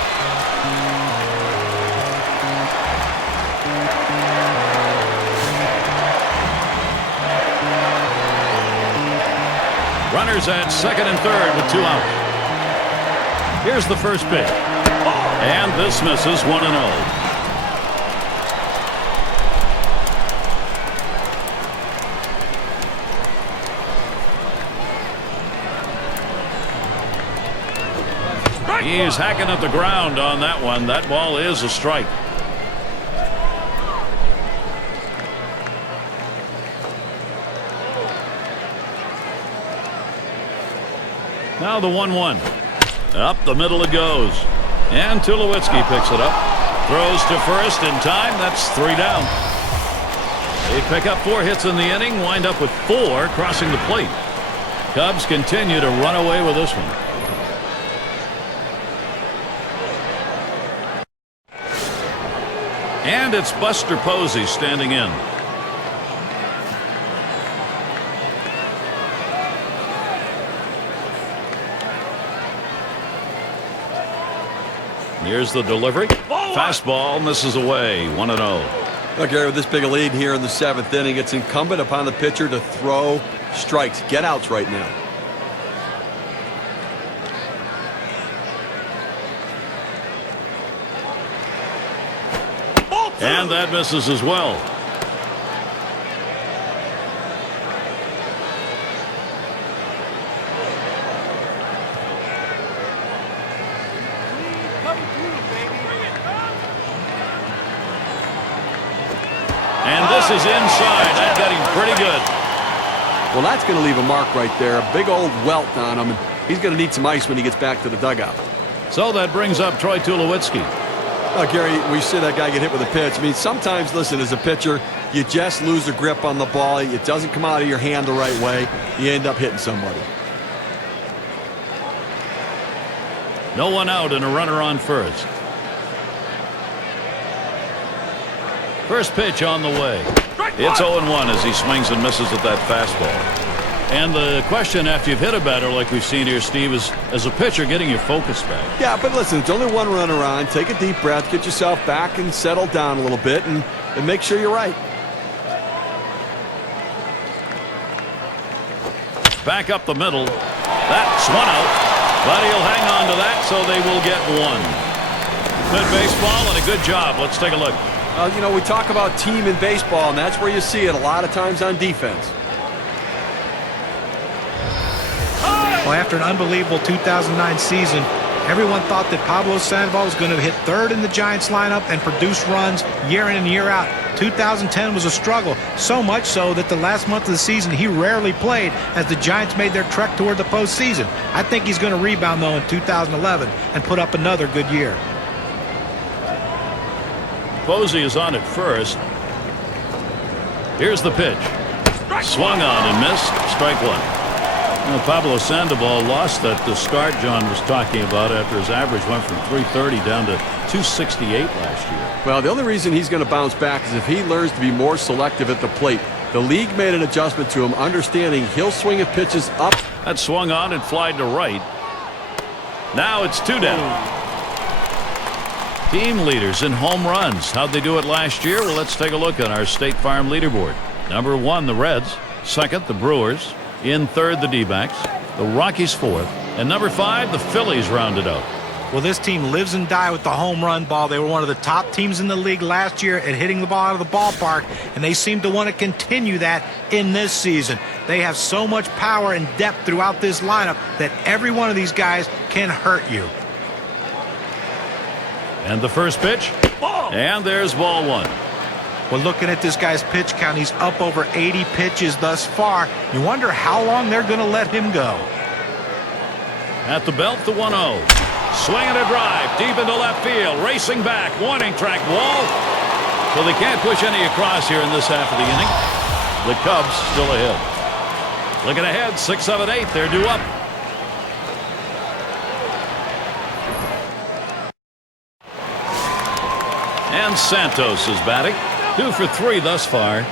Runners at second and third with 2 outs. Here's the first pitch. And this misses. 1-0. He's hacking at the ground on that one. That ball is a strike. Now the 1-1. Up the middle it goes. And Tulowitzki picks it up. Throws to first in time. That's 3 down. They pick up 4 hits in the inning. Wind up with 4 crossing the plate. Cubs continue to run away with this one. And it's Buster Posey standing in. Here's the delivery. Fastball misses away. 1-0. Look, Gary, with this big a lead here in the 7th inning, it's incumbent upon the pitcher to throw strikes, get outs right now. And that misses as well. And this is inside. That got him pretty good. Well, that's going to leave a mark right there. A big old welt on him. And he's going to need some ice when he gets back to the dugout. So that brings up Troy Tulowitzki. Oh, Gary, we see that guy get hit with a pitch. I mean, sometimes, listen, as a pitcher, you just lose the grip on the ball. It doesn't come out of your hand the right way. You end up hitting somebody. No one out and a runner on first. First pitch on the way. It's 0-1 as he swings and misses at that fastball. And the question after you've hit a batter like we've seen here, Steve, is as a pitcher getting your focus back. Yeah, but listen, it's only 1 runner on. Take a deep breath, get yourself back and settle down a little bit and make sure you're right. Back up the middle. That's 1 out. But he'll hang on to that, so they will get 1. Good baseball and a good job. Let's take a look. You know, we talk about team in baseball, and that's where you see it a lot of times on defense. Well, after an unbelievable 2009 season, Everyone thought that Pablo Sandoval was going to hit third in the Giants lineup and produce runs year in and year out. 2010 was a struggle, so much so that the last month of the season he rarely played as the Giants made their trek toward the postseason. I think he's going to rebound, though, in 2011 and put up another good year. Posey is on at first. Here's the pitch. Swung on and missed. Strike one. Pablo Sandoval lost that the start John was talking about after his average went from 330 down to 268 last year. Well, the only reason he's going to bounce back is if he learns to be more selective at the plate. The league made an adjustment to him, understanding he'll swing at pitches up. That swung on and flied to right. Now it's 2 down. Team leaders in home runs. How'd they do it last year? Well, let's take a look on our State Farm leaderboard. Number 1, the Reds. Second, the Brewers. In third, the D-backs. The Rockies fourth. And number 5, the Phillies rounded out. Well, this team lives and dies with the home run ball. They were one of the top teams in the league last year at hitting the ball out of the ballpark, and they seem to want to continue that in this season. They have so much power and depth throughout this lineup that every one of these guys can hurt you. And the first pitch. And there's ball 1. Well, looking at this guy's pitch count, he's up over 80 pitches thus far. You wonder how long they're going to let him go. At the belt, the 1-0. Swinging a drive deep into left field. Racing back. Warning track wall. So they can't push any across here in this half of the inning. The Cubs still ahead. Looking ahead, 6, 7, 8. They're due up. And Santos is batting. 2 for 3 thus far.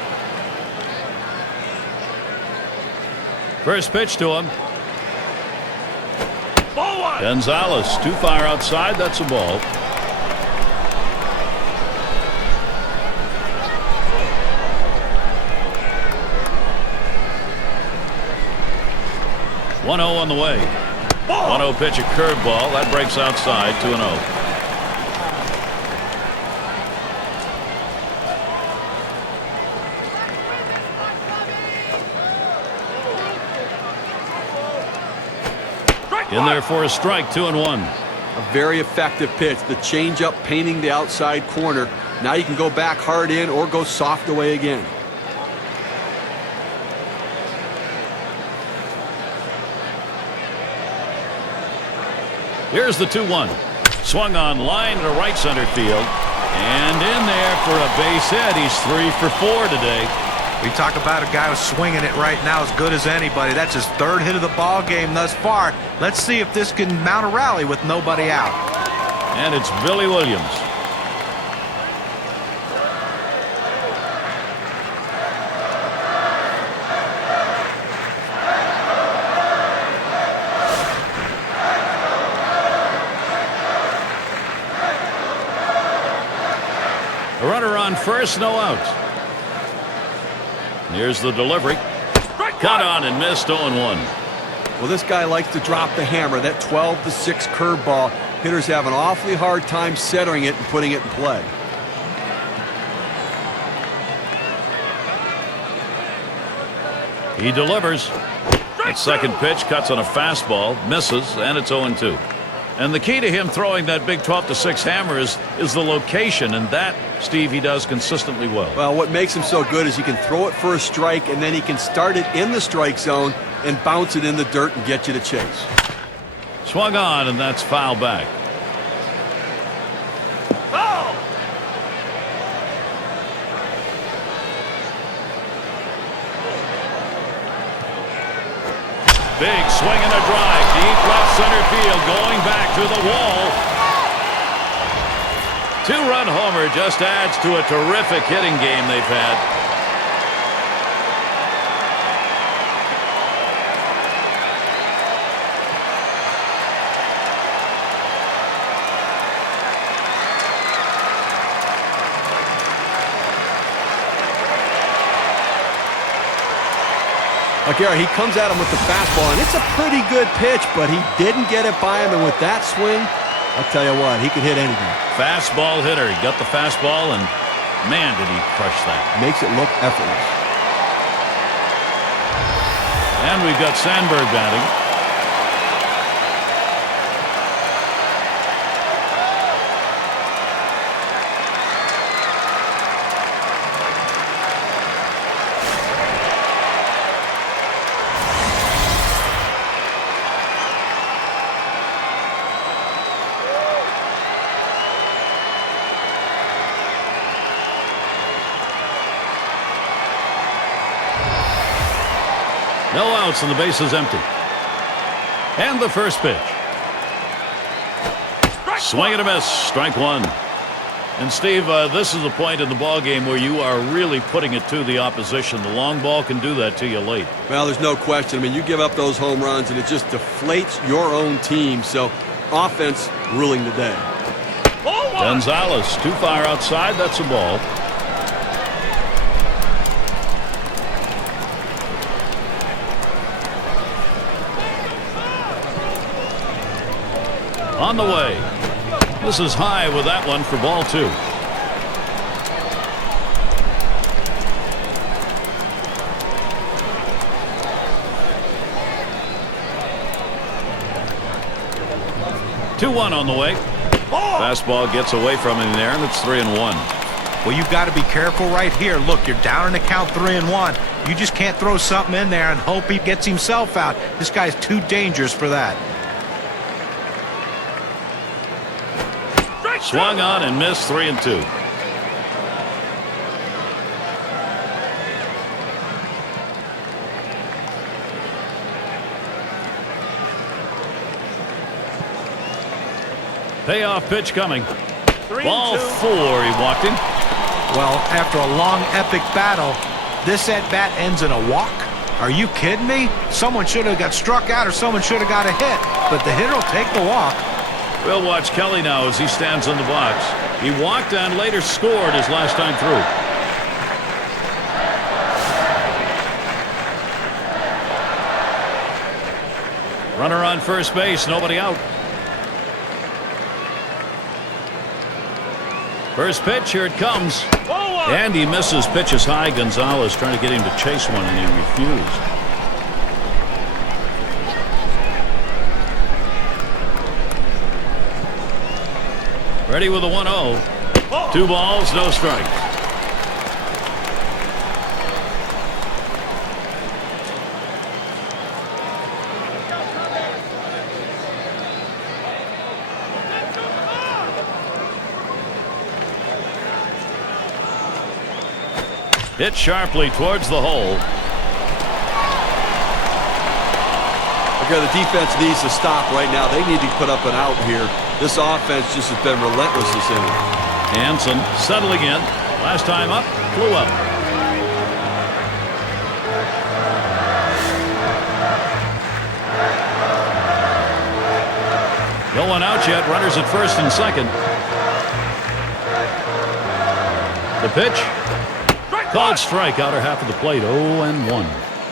First pitch to him. Gonzalez too far outside. That's a ball. One 0 on the way. 1-0 pitch, a curveball that breaks outside. 2-0. In there for a strike. 2-1. A very effective pitch. The changeup painting the outside corner. Now you can go back hard in or go soft away again. Here's the 2-1. Swung on line to right center field. And in there for a base hit. He's 3 for 4 today. We talk about a guy who's swinging it right now as good as anybody. That's his 3rd hit of the ball game thus far. Let's see if this can mount a rally with nobody out. And it's Billy Williams. A runner on first, no out. Here's the delivery. Cut on and missed. 0-1. Well, this guy likes to drop the hammer. That 12-6 curveball. Hitters have an awfully hard time centering it and putting it in play. He delivers. That second pitch cuts on a fastball, misses, and it's 0-2. And the key to him throwing that big 12-6 hammer is the location, and that, Steve, he does consistently well. Well, what makes him so good is he can throw it for a strike, and then he can start it in the strike zone and bounce it in the dirt and get you to chase. Swung on, and that's foul back. Big swing and a drive. Deep left center field. Going back to the wall. 2-run homer just adds to a terrific hitting game they've had. Gary, he comes at him with the fastball, and it's a pretty good pitch, but he didn't get it by him, and with that swing, I'll tell you what, he can hit anything. Fastball hitter. He got the fastball, and man, did he crush that. Makes it look effortless. And we've got Sandberg batting. No outs and the base is empty. And the first pitch. Swing and a miss. Strike one. And Steve, this is the point in the ball game where you are really putting it to the opposition. The long ball can do that to you late. Well, there's no question. I mean, you give up those home runs and it just deflates your own team. So offense ruling the day. Gonzalez too far outside. That's a ball. On the way. This is high with that one for ball two. Two-one on the way. Fastball gets away from him there, and it's 3-1. Well, you've got to be careful right here. Look, you're down in the count 3-1. You just can't throw something in there and hope he gets himself out. This guy's too dangerous for that. Swung on and missed. 3-2. Payoff pitch coming. Ball four. He walked him. Well, after a long epic battle, this at-bat ends in a walk? Are you kidding me? Someone should have got struck out or someone should have got a hit, but the hitter will take the walk. We'll watch Kelly now as he stands in the box. He walked and later scored his last time through. Runner on first base, nobody out. First pitch, here it comes. And he misses. Pitch is high. Gonzalez trying to get him to chase one, and he refused. Ready with a 1-0. 2 balls, no strikes. Hit sharply towards the hole. Okay, the defense needs to stop right now. They need to put up an out here. This offense just has been relentless this inning. Hanson settling in. Last time up, flew up. No one out yet. Runners at first and second. The pitch. Called strike, outer half of the plate. 0-1.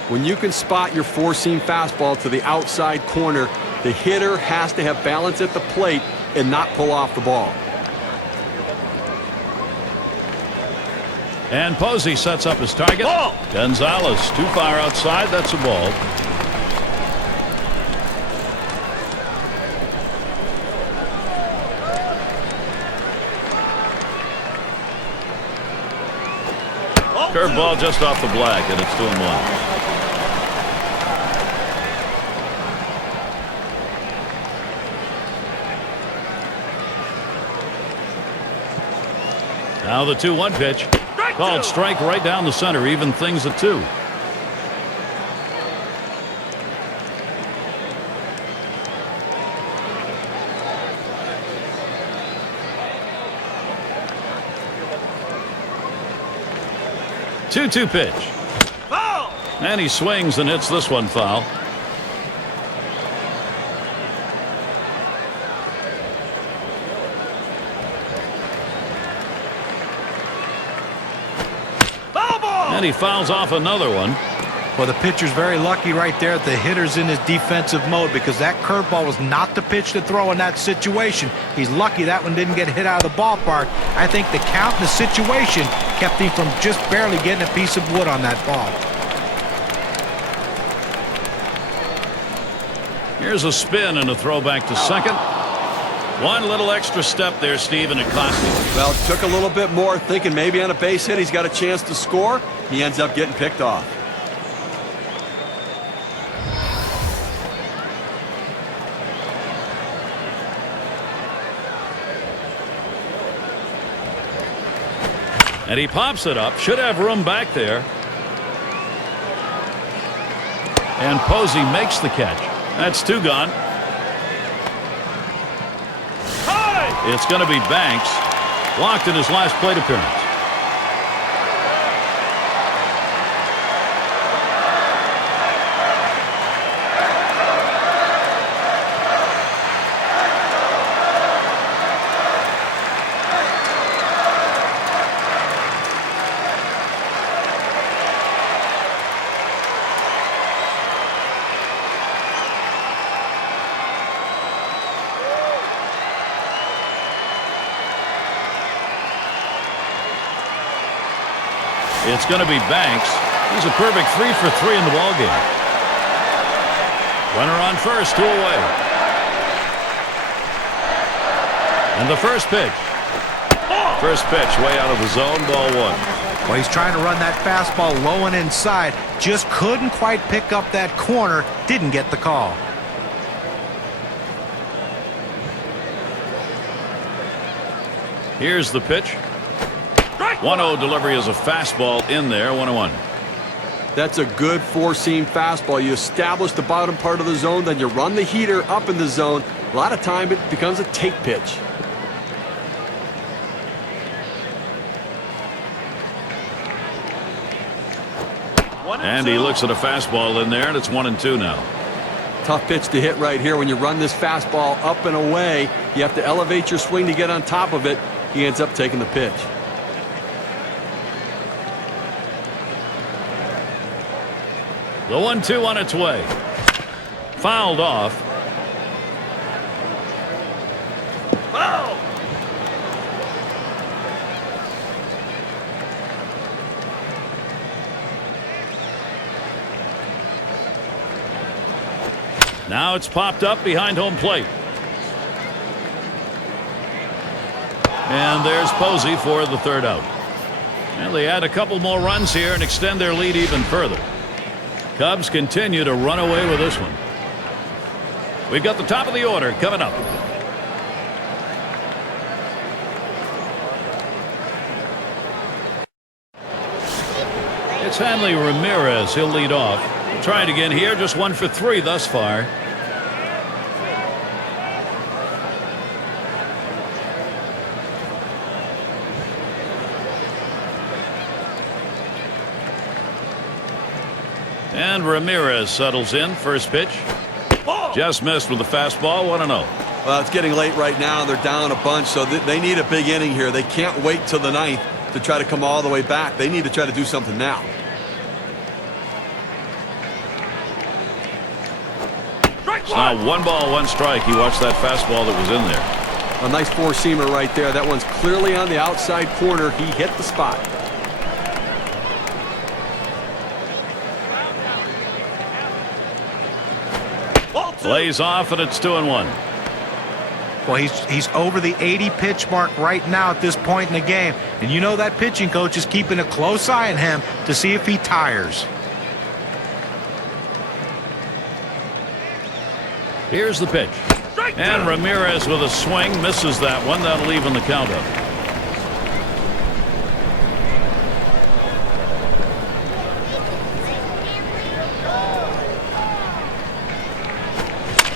When you can spot your four-seam fastball to the outside corner, the hitter has to have balance at the plate and not pull off the ball. And Posey sets up his target. Gonzalez too far outside. That's a ball. Curveball just off the black, and it's 2-1. Now the 2-1 pitch. Called strike right down the center, even things at 2. Two pitch. And he swings and hits this one foul. And he fouls off another one. Well, the pitcher's very lucky right there that the hitter's in his defensive mode, because that curveball was not the pitch to throw in that situation. He's lucky that one didn't get hit out of the ballpark. I think the count and the situation kept him from just barely getting a piece of wood on that ball. Here's a spin and a throw back to second. One little extra step there, Steve, and it cost him. Well, it took a little bit more, thinking maybe on a base hit he's got a chance to score. He ends up getting picked off. And he pops it up. Should have room back there. And Posey makes the catch. That's 2 gone. It's going to be Banks. Blocked in his last plate appearance. It's going to be Banks. He's a perfect 3 for 3 in the ballgame. Runner on first, 2 away. And the first pitch. First pitch way out of the zone, ball 1. Well, he's trying to run that fastball low and inside. Just couldn't quite pick up that corner. Didn't get the call. Here's the pitch. 1-0 delivery is a fastball in there, 1-1. That's a good 4-seam fastball. You establish the bottom part of the zone, then you run the heater up in the zone. A lot of time it becomes a take pitch. And he looks at a fastball in there, and it's 1-2 now. Tough pitch to hit right here. When you run this fastball up and away, you have to elevate your swing to get on top of it. He ends up taking the pitch. The 1-2 on its way. Fouled off. Foul! Now it's popped up behind home plate. And there's Posey for the 3rd out. And they add a couple more runs here and extend their lead even further. Cubs continue to run away with this one. We've got the top of the order coming up. It's Hanley Ramirez. He'll lead off. Try it again here. Just 1 for 3 thus far. And Ramirez settles in. First pitch. Just missed with the fastball. 1-0. Well, it's getting late right now. They're down a bunch, so they need a big inning here. They can't wait till the 9th to try to come all the way back. They need to try to do something now. It's now 1 ball, 1 strike. He watched that fastball that was in there. A nice 4-seamer right there. That one's clearly on the outside corner. He hit the spot. Lays off, and it's 2-1. Well, he's over the 80 pitch mark right now at this point in the game. And you know that pitching coach is keeping a close eye on him to see if he tires. Here's the pitch. And Ramirez with a swing misses that one. That'll even the count up.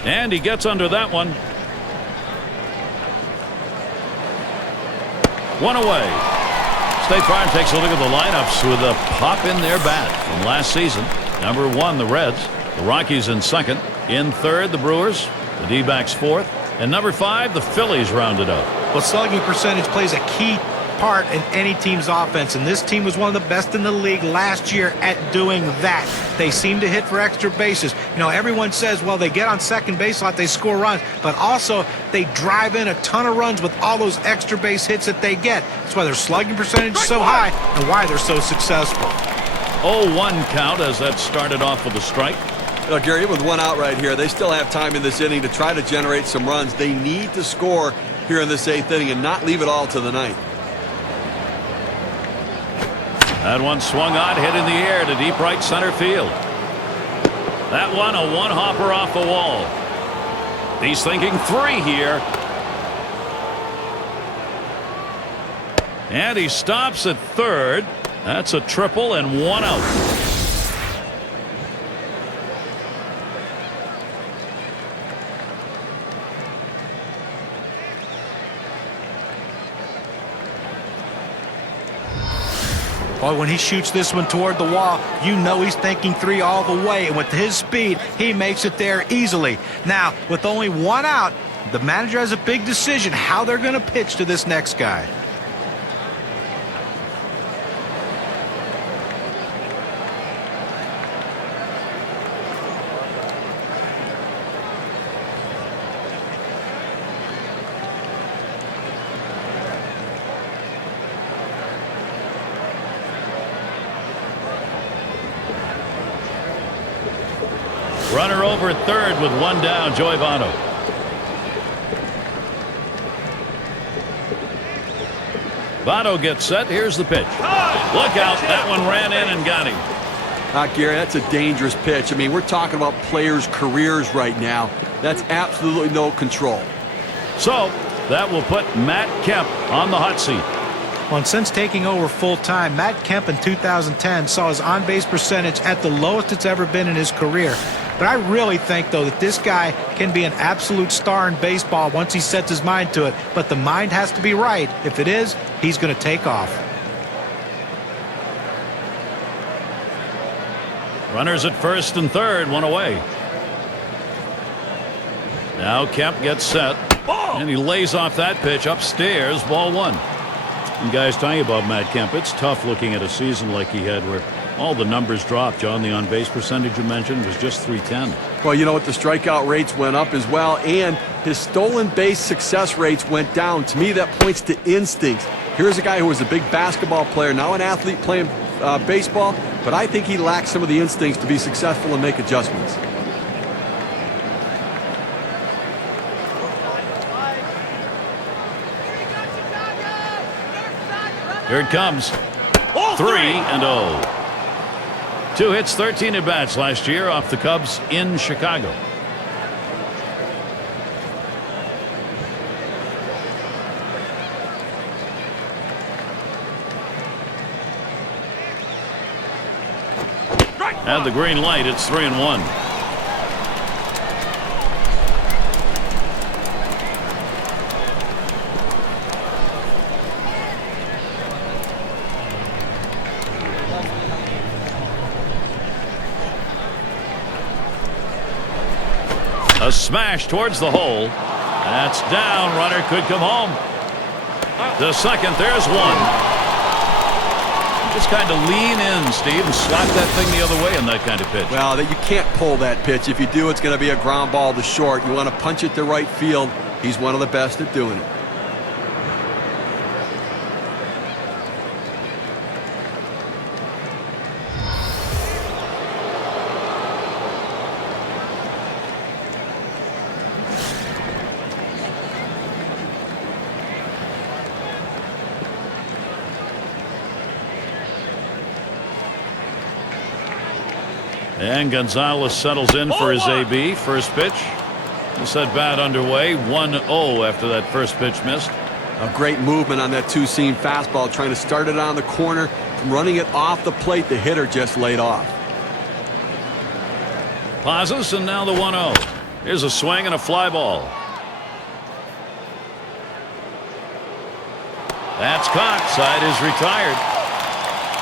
And he gets under that one. 1 away. State Farm takes a look at the lineups with a pop in their bat from last season. Number 1, the Reds. The Rockies in 2nd. In 3rd, the Brewers. The D-backs 4th. And number 5, the Phillies rounded up. Well, slugging percentage plays a key part in any team's offense, and this team was one of the best in the league last year at doing that. They seem to hit for extra bases. You know, everyone says, well, they get on second base a lot, they score runs, but also they drive in a ton of runs with all those extra base hits that they get. That's why their slugging percentage is so high and why they're so successful. 0-1 count as that started off with a strike. Gary, with 1 out right here, they still have time in this inning to try to generate some runs. They need to score here in this 8th inning and not leave it all to the 9th. That one swung on, hit in the air to deep right center field. That one, a one-hopper off the wall. He's thinking 3 here. And he stops at 3rd. That's a triple and 1 out. Well, when he shoots this one toward the wall, you know he's thinking 3 all the way. And with his speed, he makes it there easily. Now, with only 1 out, the manager has a big decision how they're going to pitch to this next guy. Runner over at third with 1 down, Joey Votto. Votto gets set. Here's the pitch. Look out. That one ran in and got him. Gary, that's a dangerous pitch. I mean, we're talking about players' careers right now. That's absolutely no control. So that will put Matt Kemp on the hot seat. Well, and since taking over full-time, Matt Kemp in 2010 saw his on-base percentage at the lowest it's ever been in his career. But I really think, though, that this guy can be an absolute star in baseball once he sets his mind to it. But the mind has to be right. If it is, he's going to take off. Runners at first and third, 1 away. Now Kemp gets set. And he lays off that pitch upstairs, ball 1. And guys, tell you about Matt Kemp. It's tough looking at a season like he had where all the numbers dropped. John, the on-base percentage you mentioned was just .310. Well, you know what? The strikeout rates went up as well, and his stolen base success rates went down. To me, that points to instincts. Here's a guy who was a big basketball player, now an athlete playing baseball, but I think he lacks some of the instincts to be successful and make adjustments. Here it comes. 3-0. 2 hits, 13 at bats last year off the Cubs in Chicago. At the green light, it's 3-1. A smash towards the hole. That's down. Runner could come home. The second, there's 1. Just kind of lean in, Steve, and slap that thing the other way in that kind of pitch. Well, you can't pull that pitch. If you do, it's going to be a ground ball to short. You want to punch it to right field. He's one of the best at doing it. And Gonzalez settles in for his AB. First pitch. This at bat underway. 1-0 after that first pitch missed. A great movement on that two-seam fastball, trying to start it on the corner. From running it off the plate, the hitter just laid off. Pauses, and now the 1-0. Here's a swing and a fly ball. That's caught. Side is retired.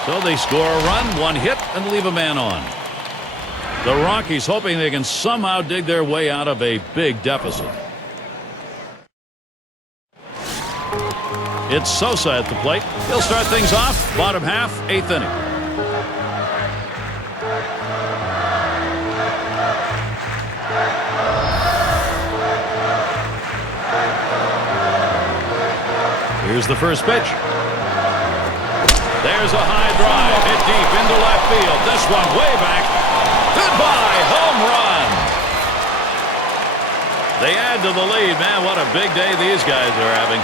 So they score a run, 1 hit, and leave a man on. The Rockies hoping they can somehow dig their way out of a big deficit. It's Sosa at the plate. He'll start things off. Bottom half, 8th inning. Here's the first pitch. There's a high drive hit deep into left field. This one way back. Goodbye, home run. They add to the lead. Man, what a big day these guys are having.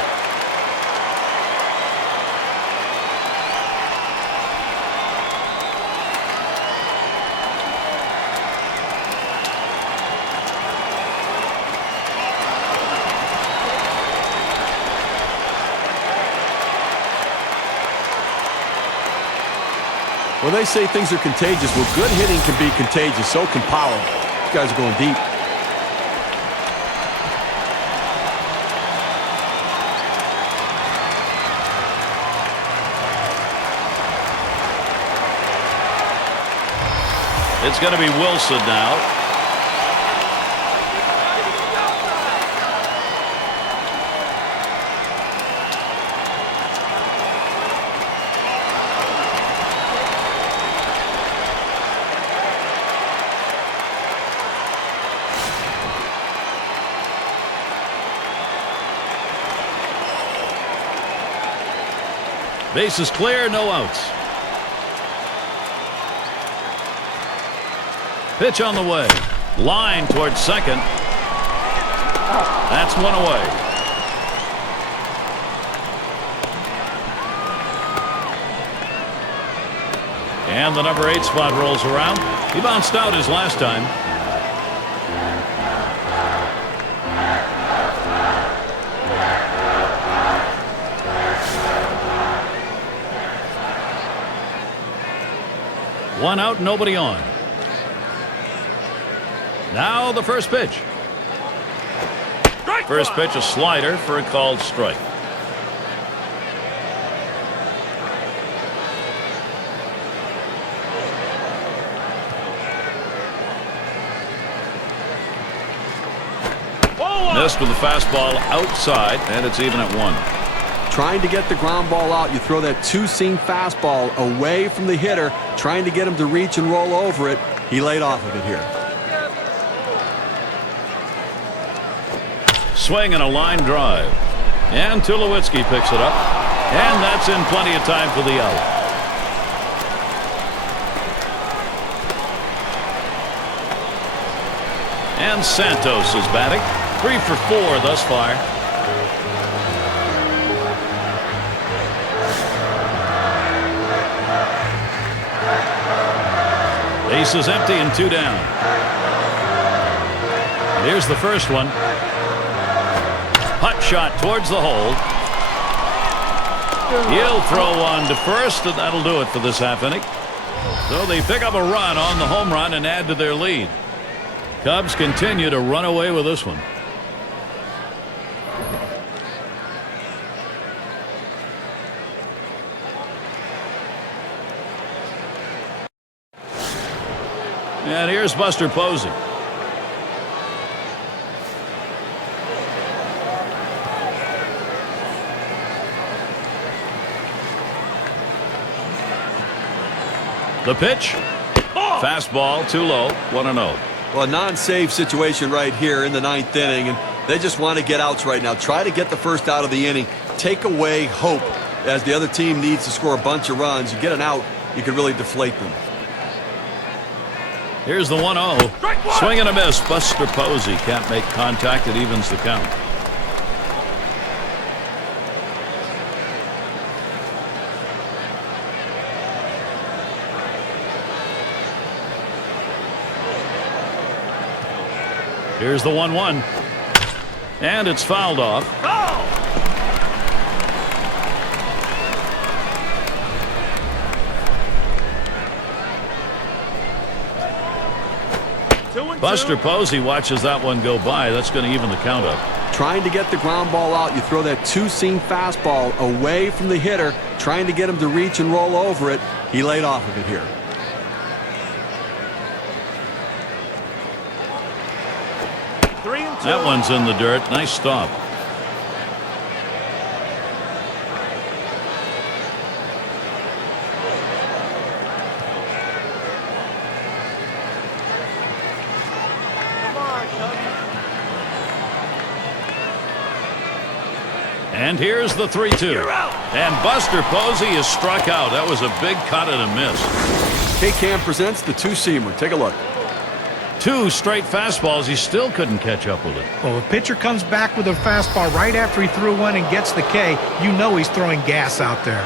Well, they say things are contagious. Well, good hitting can be contagious. So can power. These guys are going deep. It's going to be Wilson now. Base is clear, no outs. Pitch on the way. Line towards second. That's one away. And the number 8 spot rolls around. He bounced out his last time. One out, nobody on. Now the first pitch. First pitch, a slider for a called strike. Missed with the fastball outside, and it's even at 1. Trying to get the ground ball out, you throw that two-seam fastball away from the hitter, trying to get him to reach and roll over it. He laid off of it here. Swing and a line drive. And Tulowitzki picks it up. And that's in plenty of time for the out. And Santos is batting. 3 for 4 thus far. Base is empty and 2 down. Here's the first one. Hot shot towards the hole. He'll throw one to first, and that'll do it for this half inning. So they pick up a run on the home run and add to their lead. Cubs continue to run away with this one. And here's Buster Posey. The pitch. Fastball too low. 1-0. Well, a non-save situation right here in the 9th inning, and they just want to get outs right now. Try to get the first out of the inning. Take away hope as the other team needs to score a bunch of runs. You get an out, you can really deflate them. Here's the 1-0. Swing and a miss. Buster Posey can't make contact. It evens the count. Here's the 1-1. And it's fouled off. Buster Posey watches that one go by. That's going to even the count up. Trying to get the ground ball out, you throw that two-seam fastball away from the hitter, trying to get him to reach and roll over it. He laid off of it here. That one's in the dirt. Nice stop. And here's the 3-2. And Buster Posey is struck out. That was a big cut and a miss. K-Cam presents the two-seamer. Take a look. 2 straight fastballs. He still couldn't catch up with it. Well, if a pitcher comes back with a fastball right after he threw one and gets the K, you know he's throwing gas out there.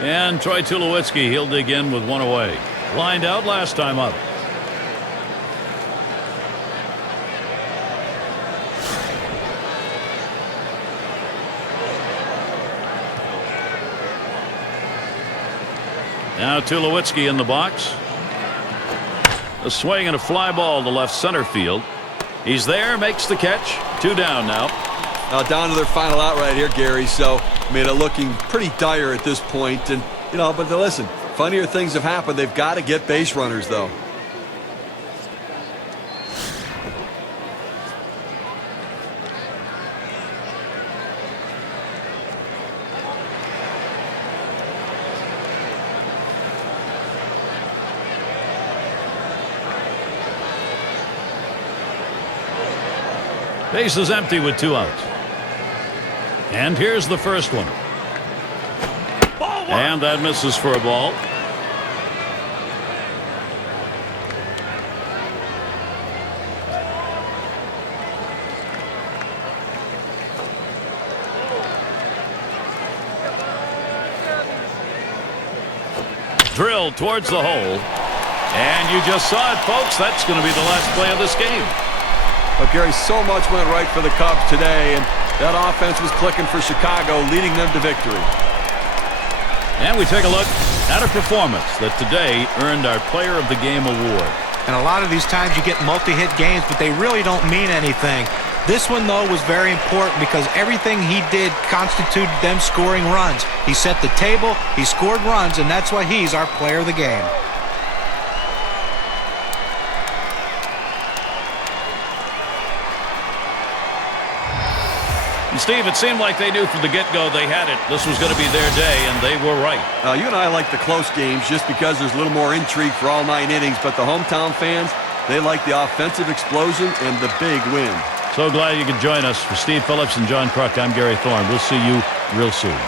And Troy Tulowitzki, he'll dig in with 1 away. Lined out last time up. Now Tulowitzki in the box. A swing and a fly ball to left center field. He's there, makes the catch. 2 down now. Down to their final out right here, Gary. So, I mean, looking pretty dire at this point. And, you know, but listen, funnier things have happened. They've got to get base runners, though. Base is empty with 2 outs. And here's the first one. And that misses for a ball. Drilled towards the hole. And you just saw it, folks. That's going to be the last play of this game. But Gary, so much went right for the Cubs today, and that offense was clicking for Chicago, leading them to victory. And we take a look at a performance that today earned our Player of the Game award. And a lot of these times you get multi-hit games, but they really don't mean anything. This one, though, was very important because everything he did constituted them scoring runs. He set the table, he scored runs, and that's why he's our Player of the Game. Steve, it seemed like they knew from the get-go they had it. This was going to be their day, and they were right. You and I like the close games just because there's a little more intrigue for all 9 innings, but the hometown fans, they like the offensive explosion and the big win. So glad you could join us. For Steve Phillips and John Kruk, I'm Gary Thorne. We'll see you real soon.